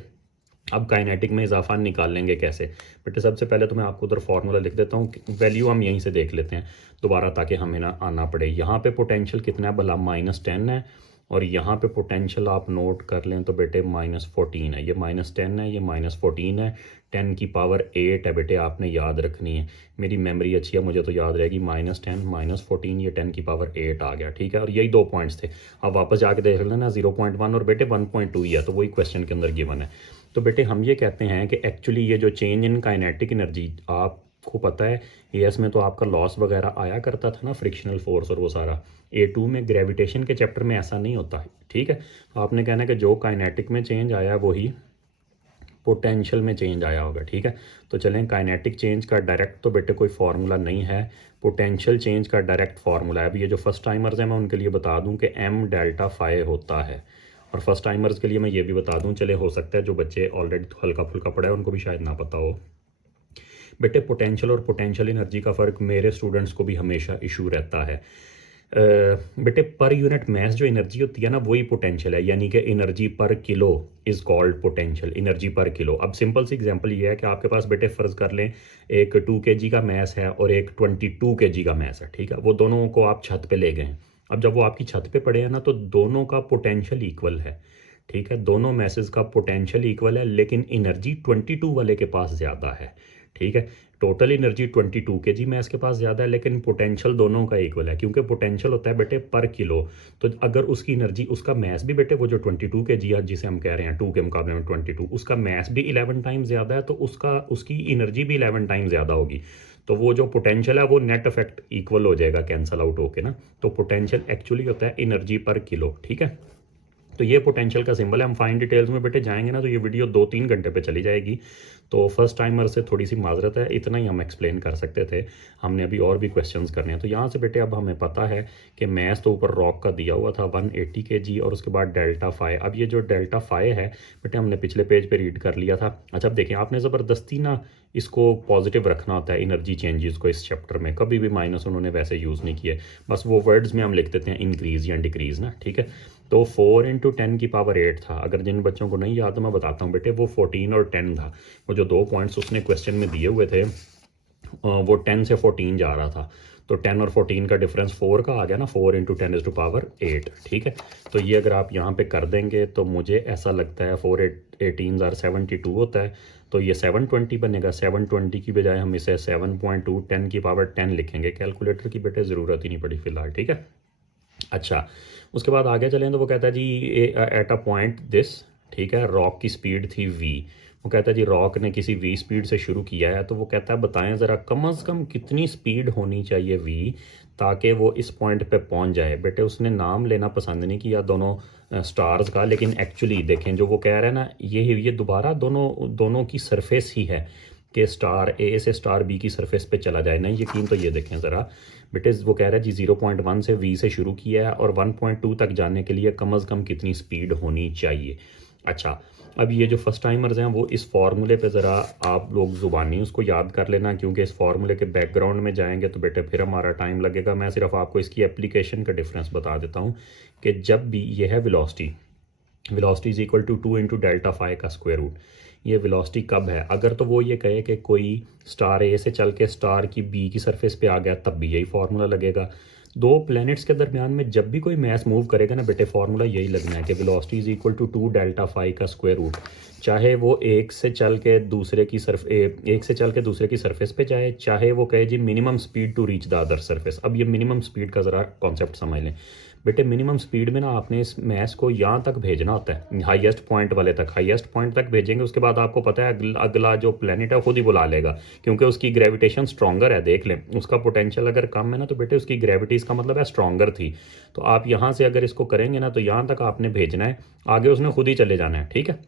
अब काइनेटिक में इजाफा निकाल लेंगे कैसे बेटे? सबसे पहले तो मैं आपको उधर फार्मूला लिख देता हूँ, वैल्यू हम यहीं से देख लेते हैं दोबारा, ताकि हमें ना आना पड़े। यहाँ पे पोटेंशियल कितना है भला? -10 है, और यहाँ पे पोटेंशियल आप नोट कर लें तो बेटे -14 है। ये -10 है, ये -14 है, 10 की पावर 8 है बेटे, आपने याद रखनी है। मेरी मेमोरी अच्छी है, मुझे तो याद रहेगी। -10 -14, ये 10 की पावर 8 आ गया, ठीक है। और यही दो पॉइंट्स थे। अब वापस जाके देख लेना, 0.1 और बेटे 1.2 ही है, तो वही क्वेश्चन के अंदर गिवन है। तो बेटे हम ये कहते हैं कि एक्चुअली ये जो चेंज इन काइनेटिक एनर्जी, आपको पता है एएस में तो आपका लॉस वगैरह आया करता था ना, फ्रिक्शनल फोर्स और वो सारा। A2 में ग्रेविटेशन के चैप्टर में ऐसा नहीं होता है, ठीक है। तो आपने कहना है कि जो काइनेटिक में चेंज आया वही पोटेंशियल में चेंज आया होगा, ठीक है। तो चलें, काइनेटिक चेंज का डायरेक्ट तो बेटे कोई फार्मूला नहीं है, पोटेंशियल चेंज का डायरेक्ट फार्मूला है। अब ये जो फर्स्ट टाइमर्स हैं मैं उनके लिए बता दूं कि m डेल्टा फाई होता है, और फर्स्ट टाइमर्स के लिए मैं ये भी बता दूं, चले हो सकता है जो बच्चे ऑलरेडी हल्का फुल्का पढ़ा है उनको भी शायद ना पता हो। बेटे पोटेंशियल और पोटेंशियल एनर्जी का फ़र्क मेरे स्टूडेंट्स को भी हमेशा इशू रहता है। बेटे पर यूनिट मैस जो एनर्जी होती है ना, वही पोटेंशियल है, यानी कि एनर्जी पर kilo is called potential, energy पर किलो। अब सिंपल सी एग्जांपल ये है कि आपके पास बेटे फ़र्ज़ कर लें एक 2 kg का मैस है और एक 22 kg का मैस है, ठीक है। वो दोनों को आप छत पे ले गए। अब जब वो आपकी छत पे पड़े हैं ना, तो दोनों का पोटेंशियल इक्वल है, ठीक है। दोनों मैसेज का पोटेंशियल इक्वल है, लेकिन एनर्जी 22 वाले के पास ज़्यादा है, ठीक है। टोटल एनर्जी 22 kg मैस के पास ज़्यादा है, लेकिन पोटेंशियल दोनों का इक्वल है, क्योंकि पोटेंशियल होता है बेटे पर किलो। तो अगर उसकी एनर्जी, उसका मैस भी बेटे वो जो 22 kg है जिसे हम कह रहे हैं 2 के मुकाबले में 22, उसका मैस भी 11 टाइम ज़्यादा है, तो उसकी एनर्जी भी 11 टाइम ज़्यादा होगी। तो वो जो पोटेंशियल है वो नेट इफेक्ट इक्वल हो जाएगा, कैंसल आउट होके ना। तो पोटेंशियल एक्चुअली होता है एनर्जी पर किलो, ठीक है। तो ये पोटेंशियल का सिंबल है। हम फाइन डिटेल्स में बेटे जाएंगे ना तो ये वीडियो 2-3 घंटे पे चली जाएगी, तो फर्स्ट टाइमर से थोड़ी सी माजरत है, इतना ही हम एक्सप्लेन कर सकते थे, हमने अभी और भी क्वेश्चंस करने हैं। तो यहाँ से बेटे अब हमें पता है कि मैथ तो ऊपर रॉक का दिया हुआ था 180 kg और उसके बाद डेल्टा फाई। अब ये जो डेल्टा फाई है बेटे हमने पिछले पेज पे रीड कर लिया था। अच्छा अब देखें, आपने ज़बरदस्ती ना इसको पॉजिटिव रखना होता है एनर्जी चेंजेस को, इस चैप्टर में कभी भी माइनस उन्होंने वैसे यूज़ नहीं किए, बस वो वर्ड्स में हम लिख देते हैं इंक्रीज़ या डिक्रीज़ ना, ठीक है। तो 4 × 10 की पावर 8 था। अगर जिन बच्चों को नहीं याद तो मैं बताता हूँ बेटे, वो 14 और 10 था। वो जो 2 पॉइंट्स उसने क्वेश्चन में दिए हुए थे वो 10 से 14 जा रहा था, तो 10 और 14 का डिफरेंस 4 का आ गया ना, 4 × 10⁸ 8, ठीक है। तो ये अगर आप यहाँ पे कर देंगे तो मुझे ऐसा लगता है 4 × 18 = 72 होता है, तो ये 720 बनेगा। 720 की बजाय हम इसे 7.2 10 की पावर 10 लिखेंगे। कैलकुलेटर की बेटे ज़रूरत ही नहीं पड़ी फिलहाल, ठीक है। अच्छा उसके बाद आगे चलें तो वो कहता है जी एट अ पॉइंट दिस, ठीक है, रॉक की स्पीड थी v। वो कहता है जी रॉक ने किसी v स्पीड से शुरू किया है, तो वो कहता है बताएं ज़रा कम से कम कितनी स्पीड होनी चाहिए v ताकि वो इस पॉइंट पे पहुंच जाए। बेटे उसने नाम लेना पसंद नहीं किया दोनों स्टार्स का, लेकिन एक्चुअली देखें जो वो कह रहे हैं ना, ये दोबारा दोनों की सरफेस ही है कि स्टार ए से स्टार बी की सरफेस पे चला जाए। नहीं यकीन तो ये देखें ज़रा बेटे, वो कह रहा है जी 0.1 से v से शुरू किया है और 1.2 तक जाने के लिए कम से कम कितनी स्पीड होनी चाहिए। अच्छा अब ये जो फर्स्ट टाइमर्स हैं वो इस फार्मूले पे ज़रा आप लोग ज़ुबानी उसको याद कर लेना, क्योंकि इस फार्मूले के बैकग्राउंड में जाएंगे तो बेटे फिर हमारा टाइम लगेगा। मैं सिर्फ आपको इसकी एप्लीकेशन का डिफरेंस बता देता हूँ कि जब भी ये है velocity is equal to 2 × delta phi का स्क्वायर रूट। ये वेलोसिटी कब है, अगर तो वो ये कहे कि कोई स्टार ए से चल के स्टार की बी की सरफेस पे आ गया तब भी यही फार्मूला लगेगा। दो प्लैनेट्स के दरमियान में जब भी कोई मैस मूव करेगा ना बेटे, फार्मूला यही लगना है कि velocity is equal to 2 delta phi का स्क्वायर रूट। चाहे वो एक से चल के दूसरे की सरफेस पे जाए, चाहे वो कहे जी minimum speed to reach the other surface. अब ये मिनिमम स्पीड का ज़रा कॉन्सेप्ट समझ लें बेटे। मिनिमम स्पीड में ना आपने इस मैस को यहाँ तक भेजना होता है, हाईएस्ट पॉइंट वाले तक, हाईएस्ट पॉइंट तक भेजेंगे, उसके बाद आपको पता है अगला जो प्लेनेट है खुद ही बुला लेगा, क्योंकि उसकी ग्रेविटेशन स्ट्रॉन्गर है। देख लें उसका पोटेंशियल अगर कम है ना तो बेटे उसकी ग्रेविटी इसका मतलब है स्ट्रॉन्गर थी। तो आप यहाँ से अगर इसको करेंगे ना तो यहाँ तक आपने भेजना है, आगे उसने खुद ही चले जाना है, ठीक है।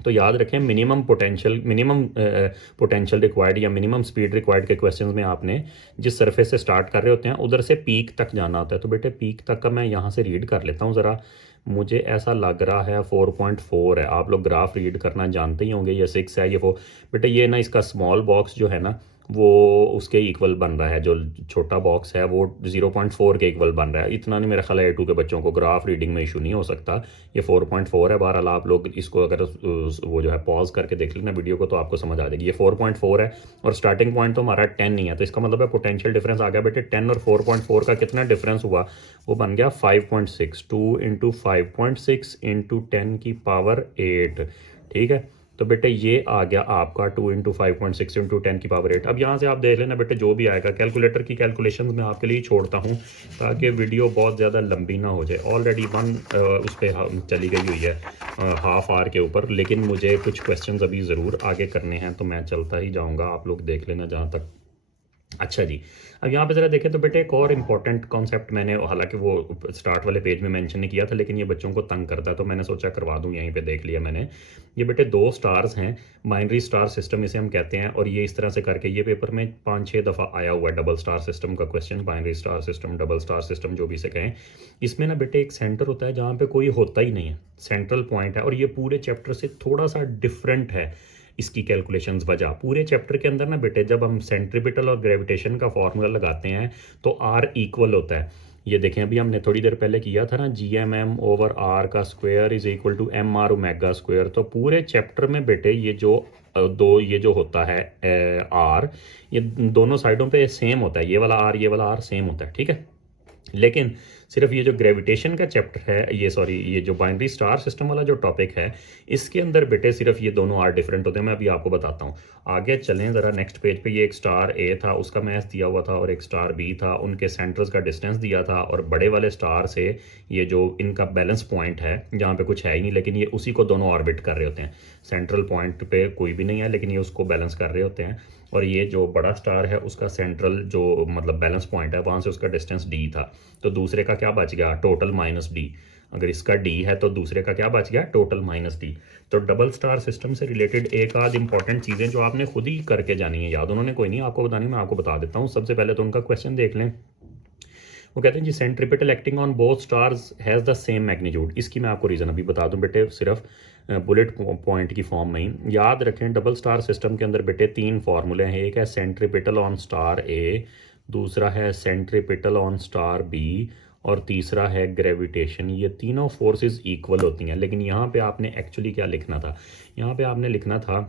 तो याद रखें मिनिमम पोटेंशियल रिक्वायर्ड या मिनिमम स्पीड रिक्वायर्ड के क्वेश्चंस में आपने जिस सरफेस से स्टार्ट कर रहे होते हैं उधर से पीक तक जाना होता है। तो बेटे पीक तक का मैं यहाँ से रीड कर लेता हूँ ज़रा, मुझे ऐसा लग रहा है 4.4 है। आप लोग ग्राफ रीड करना जानते ही होंगे, ये 6 है, ये 4। बेटे ये ना इसका स्मॉल बॉक्स जो है ना वो उसके इक्वल बन रहा है, जो छोटा बॉक्स है वो 0.4 के इक्वल बन रहा है। इतना नहीं मेरा ख्याल है A2 के बच्चों को ग्राफ रीडिंग में इशू नहीं हो सकता। ये 4.4 है। बहरहाल आप लोग इसको अगर वो जो है पॉज करके देख लेना वीडियो को तो आपको समझ आ जाएगी। ये 4.4 है और स्टार्टिंग पॉइंट तो हमारा 10 नहीं है, तो इसका मतलब है पोटेंशियल डिफरेंस आ गया बेटे 10 और 4.4 का कितना डिफरेंस हुआ, वो बन गया 5.6। 2 × 5.6 × 10 की पावर 8, ठीक है। तो बेटे ये आ गया आपका 2 × 5.6 × 10 की पावर 8। अब यहाँ से आप देख लेना बेटे जो भी आएगा, कैलकुलेटर की कैलकुलेशंस मैं आपके लिए छोड़ता हूँ ताकि वीडियो बहुत ज़्यादा लंबी ना हो जाए। ऑलरेडी उस पर चली गई हुई है हाफ आवर के ऊपर, लेकिन मुझे कुछ क्वेश्चंस अभी ज़रूर आगे करने हैं तो मैं चलता ही जाऊँगा, आप लोग देख लेना जहाँ तक। अच्छा जी, अब यहाँ पे ज़रा देखें तो बेटे एक और इम्पॉर्टेंट कॉन्सेप्ट मैंने, हालांकि वो स्टार्ट वाले पेज में मेंशन नहीं किया था लेकिन ये बच्चों को तंग करता है तो मैंने सोचा करवा दूँ, यहीं पे देख लिया मैंने। ये बेटे 2 स्टार्स हैं, बाइनरी स्टार सिस्टम इसे हम कहते हैं, और ये इस तरह से करके ये पेपर में 5-6 दफ़ा आया हुआ है डबल स्टार सिस्टम का question, binary star system, double star system जो भी इसे कहें। इसमें ना बेटे एक सेंटर होता है जहाँ पर कोई होता ही नहीं है, सेंट्रल पॉइंट है, और ये पूरे चैप्टर से थोड़ा सा डिफरेंट है इसकी कैलकुलेशंस वजह। पूरे चैप्टर के अंदर ना बेटे जब हम सेंट्रीपिटल और ग्रेविटेशन का फॉर्मूला लगाते हैं तो आर इक्वल होता है। ये देखें अभी हमने थोड़ी देर पहले किया था ना, GMM/R का square is equal to MR omega square. तो पूरे चैप्टर में बेटे ये जो होता है R, ये दोनों साइडों पे सेम होता है, ये वाला R सेम होता है, ठीक है। लेकिन सिर्फ ये जो ग्रेविटेशन का चैप्टर है, ये जो बाइनरी स्टार सिस्टम वाला जो टॉपिक है, इसके अंदर बेटे सिर्फ ये दोनों आर डिफरेंट होते हैं। मैं अभी आपको बताता हूँ। आगे चलें ज़रा नेक्स्ट पेज पे। ये एक स्टार ए था, उसका मैथ दिया हुआ था, और एक स्टार बी था, उनके सेंटर्स का डिस्टेंस दिया था, और बड़े वाले स्टार से ये जो इनका बैलेंस पॉइंट है जहाँ पे कुछ है ही नहीं, लेकिन ये उसी को दोनों ऑर्बिट कर रहे होते हैं। सेंट्रल पॉइंट पे कोई भी नहीं है लेकिन ये उसको बैलेंस कर रहे होते हैं। और ये जो बड़ा स्टार है उसका सेंट्रल जो मतलब बैलेंस पॉइंट है वहाँ से उसका डिस्टेंस d था, तो दूसरे का क्या बच गया, टोटल -d। अगर इसका डी है तो दूसरे का क्या बच गया, टोटल माइनस डी। तो डबल स्टार सिस्टम से रिलेटेड एक आध इंपॉर्टेंट चीज़ें जो आपने खुद ही करके जानी है याद, उन्होंने कोई नहीं आपको बतानी, मैं आपको बता देता हूँ। सबसे पहले तो उनका क्वेश्चन देख लें। वो कहते हैं जी centripetal acting on both stars has the same magnitude. इसकी मैं आपको रीज़न अभी बता दूं बेटे, सिर्फ बुलेट पॉइंट की फॉर्म में ही याद रखें। डबल स्टार सिस्टम के अंदर बेटे 3 फार्मूले हैं। एक है सेंट्रीपिटल ऑन स्टार ए, दूसरा है सेंट्रीपिटल ऑन स्टार बी, और तीसरा है ग्रेविटेशन। ये तीनों फोर्सेस इक्वल होती हैं, लेकिन यहाँ पे आपने एक्चुअली क्या लिखना था, यहाँ पे आपने लिखना था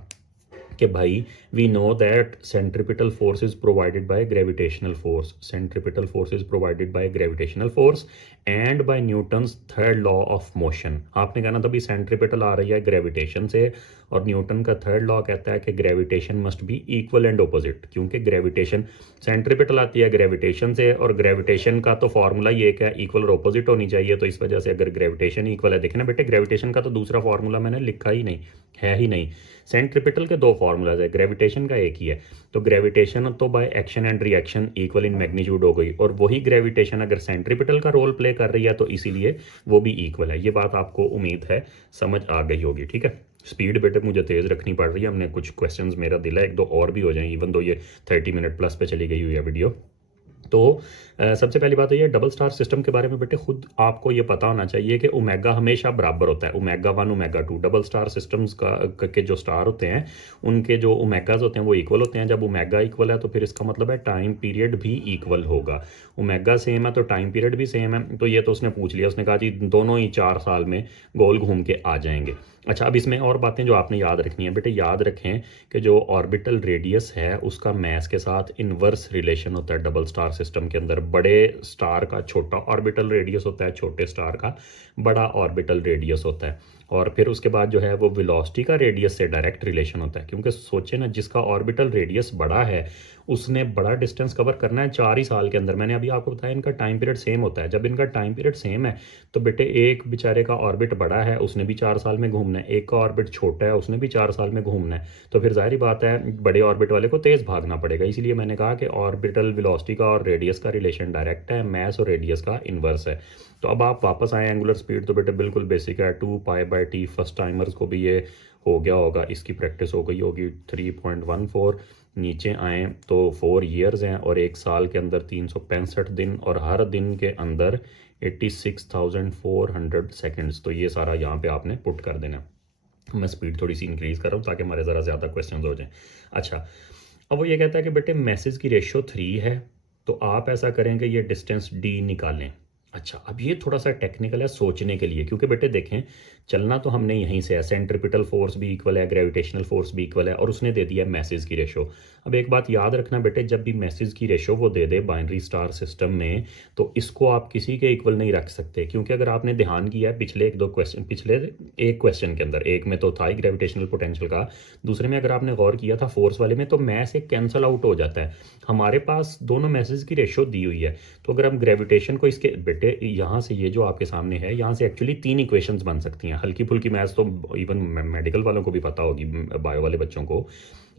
कि भाई we know that centripetal force is provided by gravitational force, centripetal force is provided by gravitational force and by Newton's third law of motion. आपने कहना था भाई सेंट्रीपिटल आ रही है ग्रेविटेशन से, और न्यूटन का थर्ड लॉ कहता है कि gravitation must be equal and opposite, क्योंकि ग्रेविटेशन सेंट्रीपिटल आती है ग्रेविटेशन से, और ग्रेविटेशन का तो फॉर्मूला ही एक है, इक्वल और ऑपोजिट होनी चाहिए। तो इस वजह से अगर ग्रेविटेशन इक्वल है, देखना बेटे ग्रेविटेशन का तो दूसरा फॉर्मूला मैंने लिखा ही नहीं है ही नहीं। सेंट्रीपिटल के 2 फार्मूलाज है, ग्रेविटेशन का एक ही है। तो ग्रेविटेशन तो by action and reaction equal in magnitude हो गई, और वही ग्रेविटेशन अगर सेंट्रीपिटल का रोल प्ले कर रही है तो इसीलिए वो भी इक्वल है। ये बात आपको उम्मीद है समझ आ गई होगी, ठीक है। स्पीड बेटे मुझे तेज़ रखनी पड़ रही है, हमने कुछ क्वेश्चंस, मेरा दिल है 1-2 और भी हो जाएं, इवन दो ये 30 मिनट प्लस पे चली गई हुई है वीडियो। तो सबसे पहली बात तो ये डबल स्टार सिस्टम के बारे में बेटे खुद आपको ये पता होना चाहिए कि ओमेगा हमेशा बराबर होता है, omega 1 omega 2। Double star systems के जो स्टार होते हैं उनके जो ओमेगाज होते हैं वो इक्वल होते हैं। जब ओमेगा इक्वल है तो फिर इसका मतलब है टाइम पीरियड भी इक्वल होगा। ओमेगा सेम है तो टाइम पीरियड भी सेम है। तो ये तो उसने पूछ लिया, उसने कहा जी दोनों ही 4 साल में गोल घूम के आ जाएंगे। अच्छा, अब इसमें और बातें जो आपने याद रखनी है बेटे, याद रखें कि जो ऑर्बिटल रेडियस है उसका मैस के साथ इन्वर्स रिलेशन होता है डबल स्टार सिस्टम के अंदर। बड़े स्टार का छोटा ऑर्बिटल रेडियस होता है, छोटे स्टार का बड़ा ऑर्बिटल रेडियस होता है। और फिर उसके बाद जो है वो वेलोसिटी का रेडियस से डायरेक्ट रिलेशन होता है, क्योंकि सोचे ना जिसका ऑर्बिटल रेडियस बड़ा है उसने बड़ा डिस्टेंस कवर करना है 4 ही साल के अंदर। मैंने अभी आपको बताया इनका टाइम पीरियड सेम होता है। जब इनका टाइम पीरियड सेम है तो बेटे एक बेचारे का ऑर्बिट बड़ा है, उसने भी 4 साल में घूमना है, एक का ऑर्बिट छोटा है, उसने भी 4 साल में घूमना है। तो फिर जाहिर बात है बड़े ऑर्बिट वाले को तेज़ भागना पड़ेगा। इसीलिए मैंने कहा कि ऑर्बिटल वेलोसिटी का और रेडियस का रिलेशन डायरेक्ट है, मैस और रेडियस का इन्वर्स है। तो अब आप वापस आए एंगुलर स्पीड, तो बेटे बिल्कुल बेसिक है 2π/t। फर्स्ट टाइमर्स को भी ये हो गया होगा, इसकी प्रैक्टिस हो गई होगी। 3.14 नीचे आए तो 4 ईयर्स हैं, और एक साल के अंदर 365 दिन, और हर दिन के अंदर 86,400 सेकेंड्स। तो ये सारा यहाँ पे आपने पुट कर देना। मैं स्पीड थोड़ी सी इंक्रीज़ कर रहा हूँ ताकि हमारे ज़रा ज़्यादा क्वेश्चंस हो जाएं। अच्छा, अब वो ये कहता है कि बेटे मैसेज की रेशियो 3 है, तो आप ऐसा करेंगे ये डिस्टेंस d निकालें। अच्छा, अब ये थोड़ा सा टेक्निकल है सोचने के लिए, क्योंकि बेटे देखें चलना तो हमने यहीं से है, सेंट्रीपिटल फोर्स भी इक्वल है, ग्रेविटेशनल फोर्स भी इक्वल है, और उसने दे दिया है मैसेज की रेशो। अब एक बात याद रखना बेटे, जब भी मैसेज की रेशो वो दे दे बाइनरी स्टार सिस्टम में, तो इसको आप किसी के इक्वल नहीं रख सकते। क्योंकि अगर आपने ध्यान किया है पिछले एक क्वेश्चन के अंदर, एक में तो था ही ग्रेविटेशनल पोटेंशियल का, दूसरे में अगर आपने गौर किया था फोर्स वाले में, तो मैस एक कैंसिल आउट हो जाता है। हमारे पास दोनों मैसेज की रेशो दी हुई है, तो अगर हम ग्रेविटेशन को इसके बेटे यहाँ से, ये जो आपके सामने है यहाँ से एक्चुअली 3 इक्वेशंस बन सकती हैं। हल्की फुल्की मैथ्स तो इवन मेडिकल वालों को भी पता होगी, बायो वाले बच्चों को।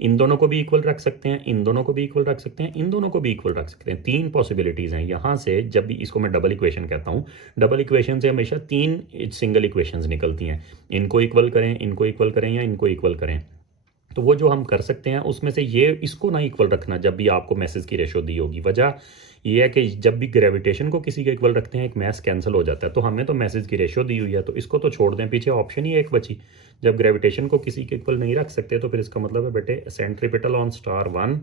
इन दोनों को भी इक्वल रख सकते हैं, इन दोनों को भी इक्वल रख सकते हैं, इन दोनों को भी इक्वल रख सकते हैं। 3 पॉसिबिलिटीज़ हैं यहाँ से। जब भी इसको मैं डबल इक्वेशन कहता हूँ, डबल इक्वेशन से हमेशा 3 सिंगल इक्वेशंस निकलती हैं। इनको इक्वल करें, इनको इक्वल करें, या इनको इक्वल करें। तो वो जो हम कर सकते हैं उसमें से ये इसको ना इक्वल रखना जब भी आपको मैसेज की रेशो दी होगी। वजह ये है कि जब भी ग्रेविटेशन को किसी के इक्वल रखते हैं एक मैस कैंसिल हो जाता है। तो हमें तो मैसेज की रेशो दी हुई है, तो इसको तो छोड़ दें, पीछे ऑप्शन ही एक बची। जब ग्रेविटेशन को किसी के इक्वल नहीं रख सकते तो फिर इसका मतलब है बेटे सेंट्रीपिटल ऑन स्टार 1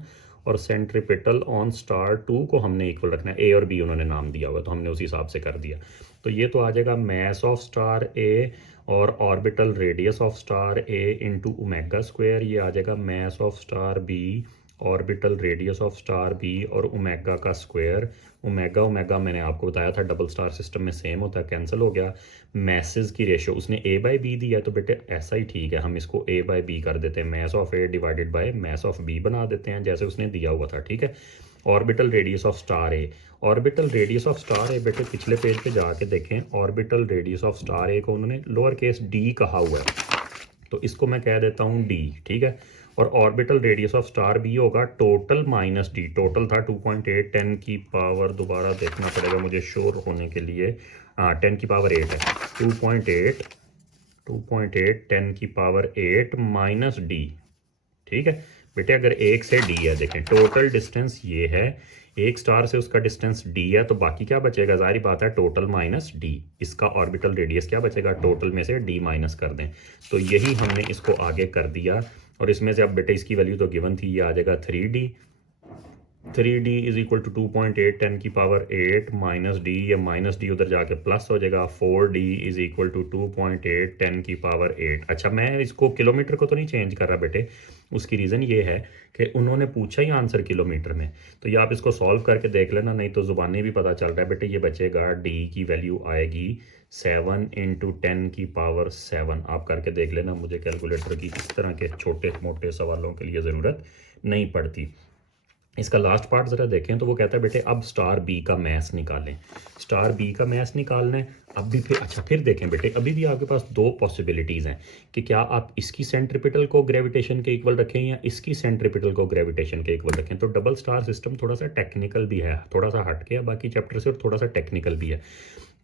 और सेंट्रीपिटल ऑन स्टार 2 को हमने इक्वल रखना है। ए और बी उन्होंने नाम दिया हुआ, तो हमने उसी हिसाब से कर दिया। तो ये तो आ जाएगा मैस ऑफ स्टार ए और orbital radius of star A into omega square. ये आ जाएगा mass of star B, orbital radius of star B और ओमेगा का स्क्वायर। ओमेगा ओमेगा मैंने आपको बताया था डबल स्टार सिस्टम में सेम होता है, कैंसिल हो गया। मैसेज की रेशो उसने ए बाई बी दिया, तो बेटे ऐसा ही ठीक है, हम इसको ए बाई बी कर देते हैं, mass of A divided by mass of B बना देते हैं जैसे उसने दिया हुआ था, ठीक है। Orbital radius of star A, orbital radius of star A बेटे पिछले पेज पे जाके देखें, orbital radius of star A को उन्होंने लोअर केस डी कहा हुआ है, तो इसको मैं कह देता हूँ डी, ठीक है। और orbital radius of star B होगा टोटल माइनस डी। टोटल था 2.8, 10 की पावर दोबारा देखना पड़ेगा मुझे श्योर होने के लिए, हाँ 10 की पावर 8 है। 2.8 10 की पावर 8 माइनस डी। ठीक है बेटे, अगर एक से डी है, देखें टोटल डिस्टेंस ये है, एक स्टार से उसका डिस्टेंस डी है, तो बाकी क्या बचेगा, जाहिर बात है टोटल माइनस डी। इसका ऑर्बिटल रेडियस क्या बचेगा, टोटल में से डी माइनस कर दें। तो यही हमने इसको आगे कर दिया, और इसमें से अब बेटे इसकी वैल्यू तो गिवन थी, ये आ जाएगा 3D। 3D is equal to 2.8 10 की पावर 8 माइनस डी, ये माइनस डी उधर जाके प्लस हो जाएगा। 4D इज इक्वल टू 2.8 10 की पावर 8। अच्छा, मैं इसको किलोमीटर को तो नहीं चेंज कर रहा बेटे, उसकी रीज़न ये है कि उन्होंने पूछा ही आंसर किलोमीटर में, तो ये आप इसको सॉल्व करके देख लेना, नहीं तो ज़ुबानी भी पता चल रहा है बेटे। ये बचेगा डी की वैल्यू आएगी 7 इंटू 10 की पावर 7। आप करके देख लेना, मुझे कैलकुलेटर की इस तरह के छोटे मोटे सवालों के लिए ज़रूरत नहीं पड़ती। इसका लास्ट पार्ट ज़रा देखें तो वो कहता है बेटे अब स्टार बी का मैस निकालें। स्टार बी का मैस निकालना है अब भी। फिर अच्छा, फिर देखें बेटे, अभी भी आपके पास दो पॉसिबिलिटीज़ हैं कि क्या आप इसकी सेंट्रिपिटल को ग्रेविटेशन के इक्वल रखें या इसकी सेंट्रिपिटल को ग्रेविटेशन के इक्वल रखें। तो डबल स्टार सिस्टम थोड़ा सा टेक्निकल भी है, थोड़ा सा हट के बाकी चैप्टर से, और थोड़ा सा टेक्निकल भी है।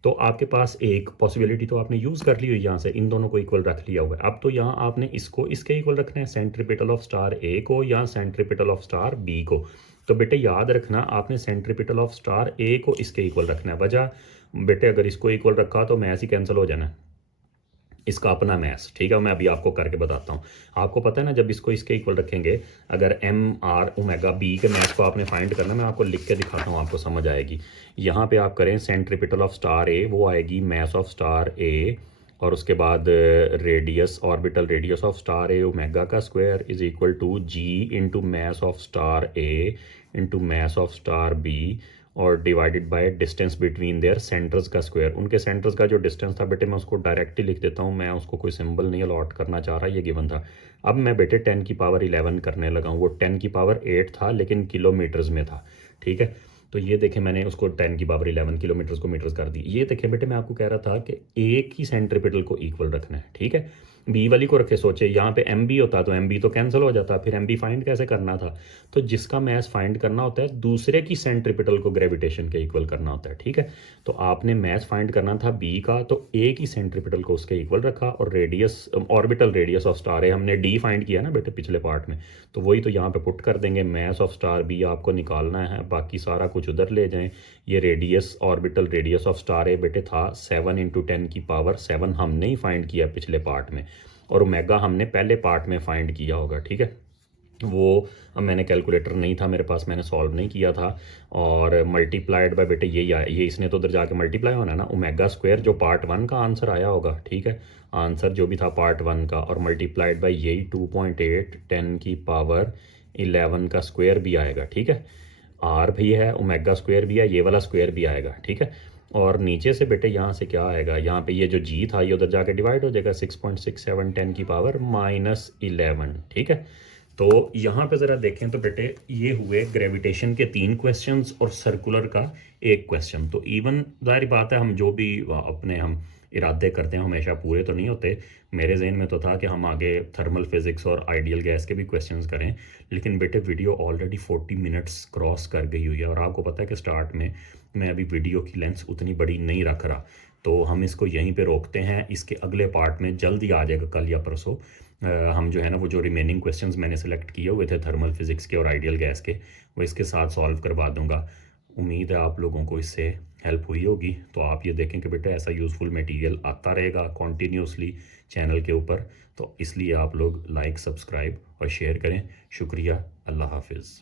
तो आपके पास एक पॉसिबिलिटी तो आपने यूज़ कर ली हुई, यहाँ से इन दोनों को इक्वल रख लिया हुआ है। अब तो यहाँ आपने इसको इसके इक्वल रखना है, सेंट्रिपिटल ऑफ स्टार ए को या सेंट्रिपिटल ऑफ स्टार बी को। तो बेटे याद रखना, आपने सेंट्रिपिटल ऑफ स्टार ए को इसके इक्वल रखना है। वजह बेटे, अगर इसको इक्वल रखा तो मैथ ही कैंसिल हो जाना है, इसका अपना मैथ्स। ठीक है, मैं अभी आपको करके बताता हूँ। आपको पता है ना, जब इसको इसके इक्वल रखेंगे, अगर एम आर ओमेगा बी के मैथ्स को आपने फाइंड करना, मैं आपको लिख के दिखाता हूँ, आपको समझ आएगी। यहाँ पे आप करें सेंट्रिपिटल ऑफ स्टार ए, वो आएगी मैस ऑफ स्टार ए, और उसके बाद radius, orbital radius of star A omega का square is equal to G into mass of star A into mass of star B, और divided by distance between their centres का square. उनके centres का जो distance था बेटे, मैं उसको डायरेक्टली लिख देता हूँ, मैं उसको कोई सिंबल नहीं अलॉट करना चाह रहा, ये गिवन था। अब मैं बेटे 10 की पावर 11 करने लगा हूँ। वो 10 की पावर 8 था लेकिन किलोमीटर्स में था। ठीक है, तो ये देखें मैंने उसको 10 की पावर 11 किलोमीटर्स को मीटर्स कर दी। ये देखें बेटे, मैं आपको कह रहा था कि एक ही सेंट्रिपिटल को इक्वल रखना है। ठीक है, बी वाली को रखे, सोचे यहाँ पे एम बी होता तो एम बी तो कैंसिल हो जाता, फिर एम बी फाइंड कैसे करना था। तो जिसका मैस फाइंड करना होता है, दूसरे की सेंट्रिपिटल को ग्रेविटेशन के इक्वल करना होता है। ठीक है, तो आपने मैस फाइंड करना था बी का, तो ए की सेंट्रिपिटल को उसके इक्वल रखा, और radius, orbital radius of star है, हमने डी फाइंड किया ना बेटे पिछले पार्ट में, तो वही तो यहाँ पे पुट कर देंगे। मैस ऑफ स्टार बी आपको निकालना है, बाकी सारा कुछ उधर ले जाएं। ये radius, orbital radius of star A बेटे था 7 इंटू 10 की पावर 7, हमने ही फाइंड किया पिछले पार्ट में, और ओमेगा हमने पहले पार्ट में फाइंड किया होगा। ठीक है, वो अब मैंने कैलकुलेटर नहीं था मेरे पास, मैंने सॉल्व नहीं किया था, और मल्टीप्लाइड बाय बेटे यही आया, ये इसने तो उधर जाके मल्टीप्लाई होना है ना, ओमेगा स्क्वायर जो पार्ट 1 का आंसर आया होगा। ठीक है, आंसर जो भी था पार्ट 1 का, और मल्टीप्लाइड बाय यही 2.8 10 की पावर 11 का स्क्वायर भी आएगा। ठीक है, आर भी है, ओमेगा स्क्वायर भी है, ये वाला स्क्वायर भी आएगा। ठीक है, और नीचे से बेटे यहाँ से क्या आएगा, यहाँ पे ये जो जी था ये उधर जाके डिवाइड हो जाएगा, 6.67 10 की पावर -11। ठीक है, तो यहाँ पे ज़रा देखें तो बेटे, ये हुए ग्रेविटेशन के 3 क्वेश्चंस और सर्कुलर का 1 क्वेश्चन। तो इवन जाहिर बात है, हम जो भी अपने हम इरादे करते हैं हमेशा पूरे तो नहीं होते। मेरे जहन में तो था कि हम आगे थर्मल फिज़िक्स और आइडियल गैस के भी क्वेश्चंस करें, लेकिन बेटे वीडियो ऑलरेडी 40 मिनट्स क्रॉस कर गई हुई है, और आपको पता है कि स्टार्ट में मैं अभी वीडियो की लेंथ उतनी बड़ी नहीं रख रहा, तो हम इसको यहीं पे रोकते हैं। इसके अगले पार्ट में जल्दी आ जाएगा, कल या परसों हम जो है ना, वो जो रिमेनिंग क्वेश्चंस मैंने सेलेक्ट किए हुए थे थर्मल फिज़िक्स के और आइडियल गैस के, वो इसके साथ सॉल्व करवा दूंगा। उम्मीद है आप लोगों को इससे हेल्प हुई होगी। तो आप ये देखें कि बेटा ऐसा यूज़फुल मटेरियल आता रहेगा कॉन्टीन्यूसली चैनल के ऊपर, तो इसलिए आप लोग लाइक, सब्सक्राइब और शेयर करें। शुक्रिया, अल्लाह हाफिज़।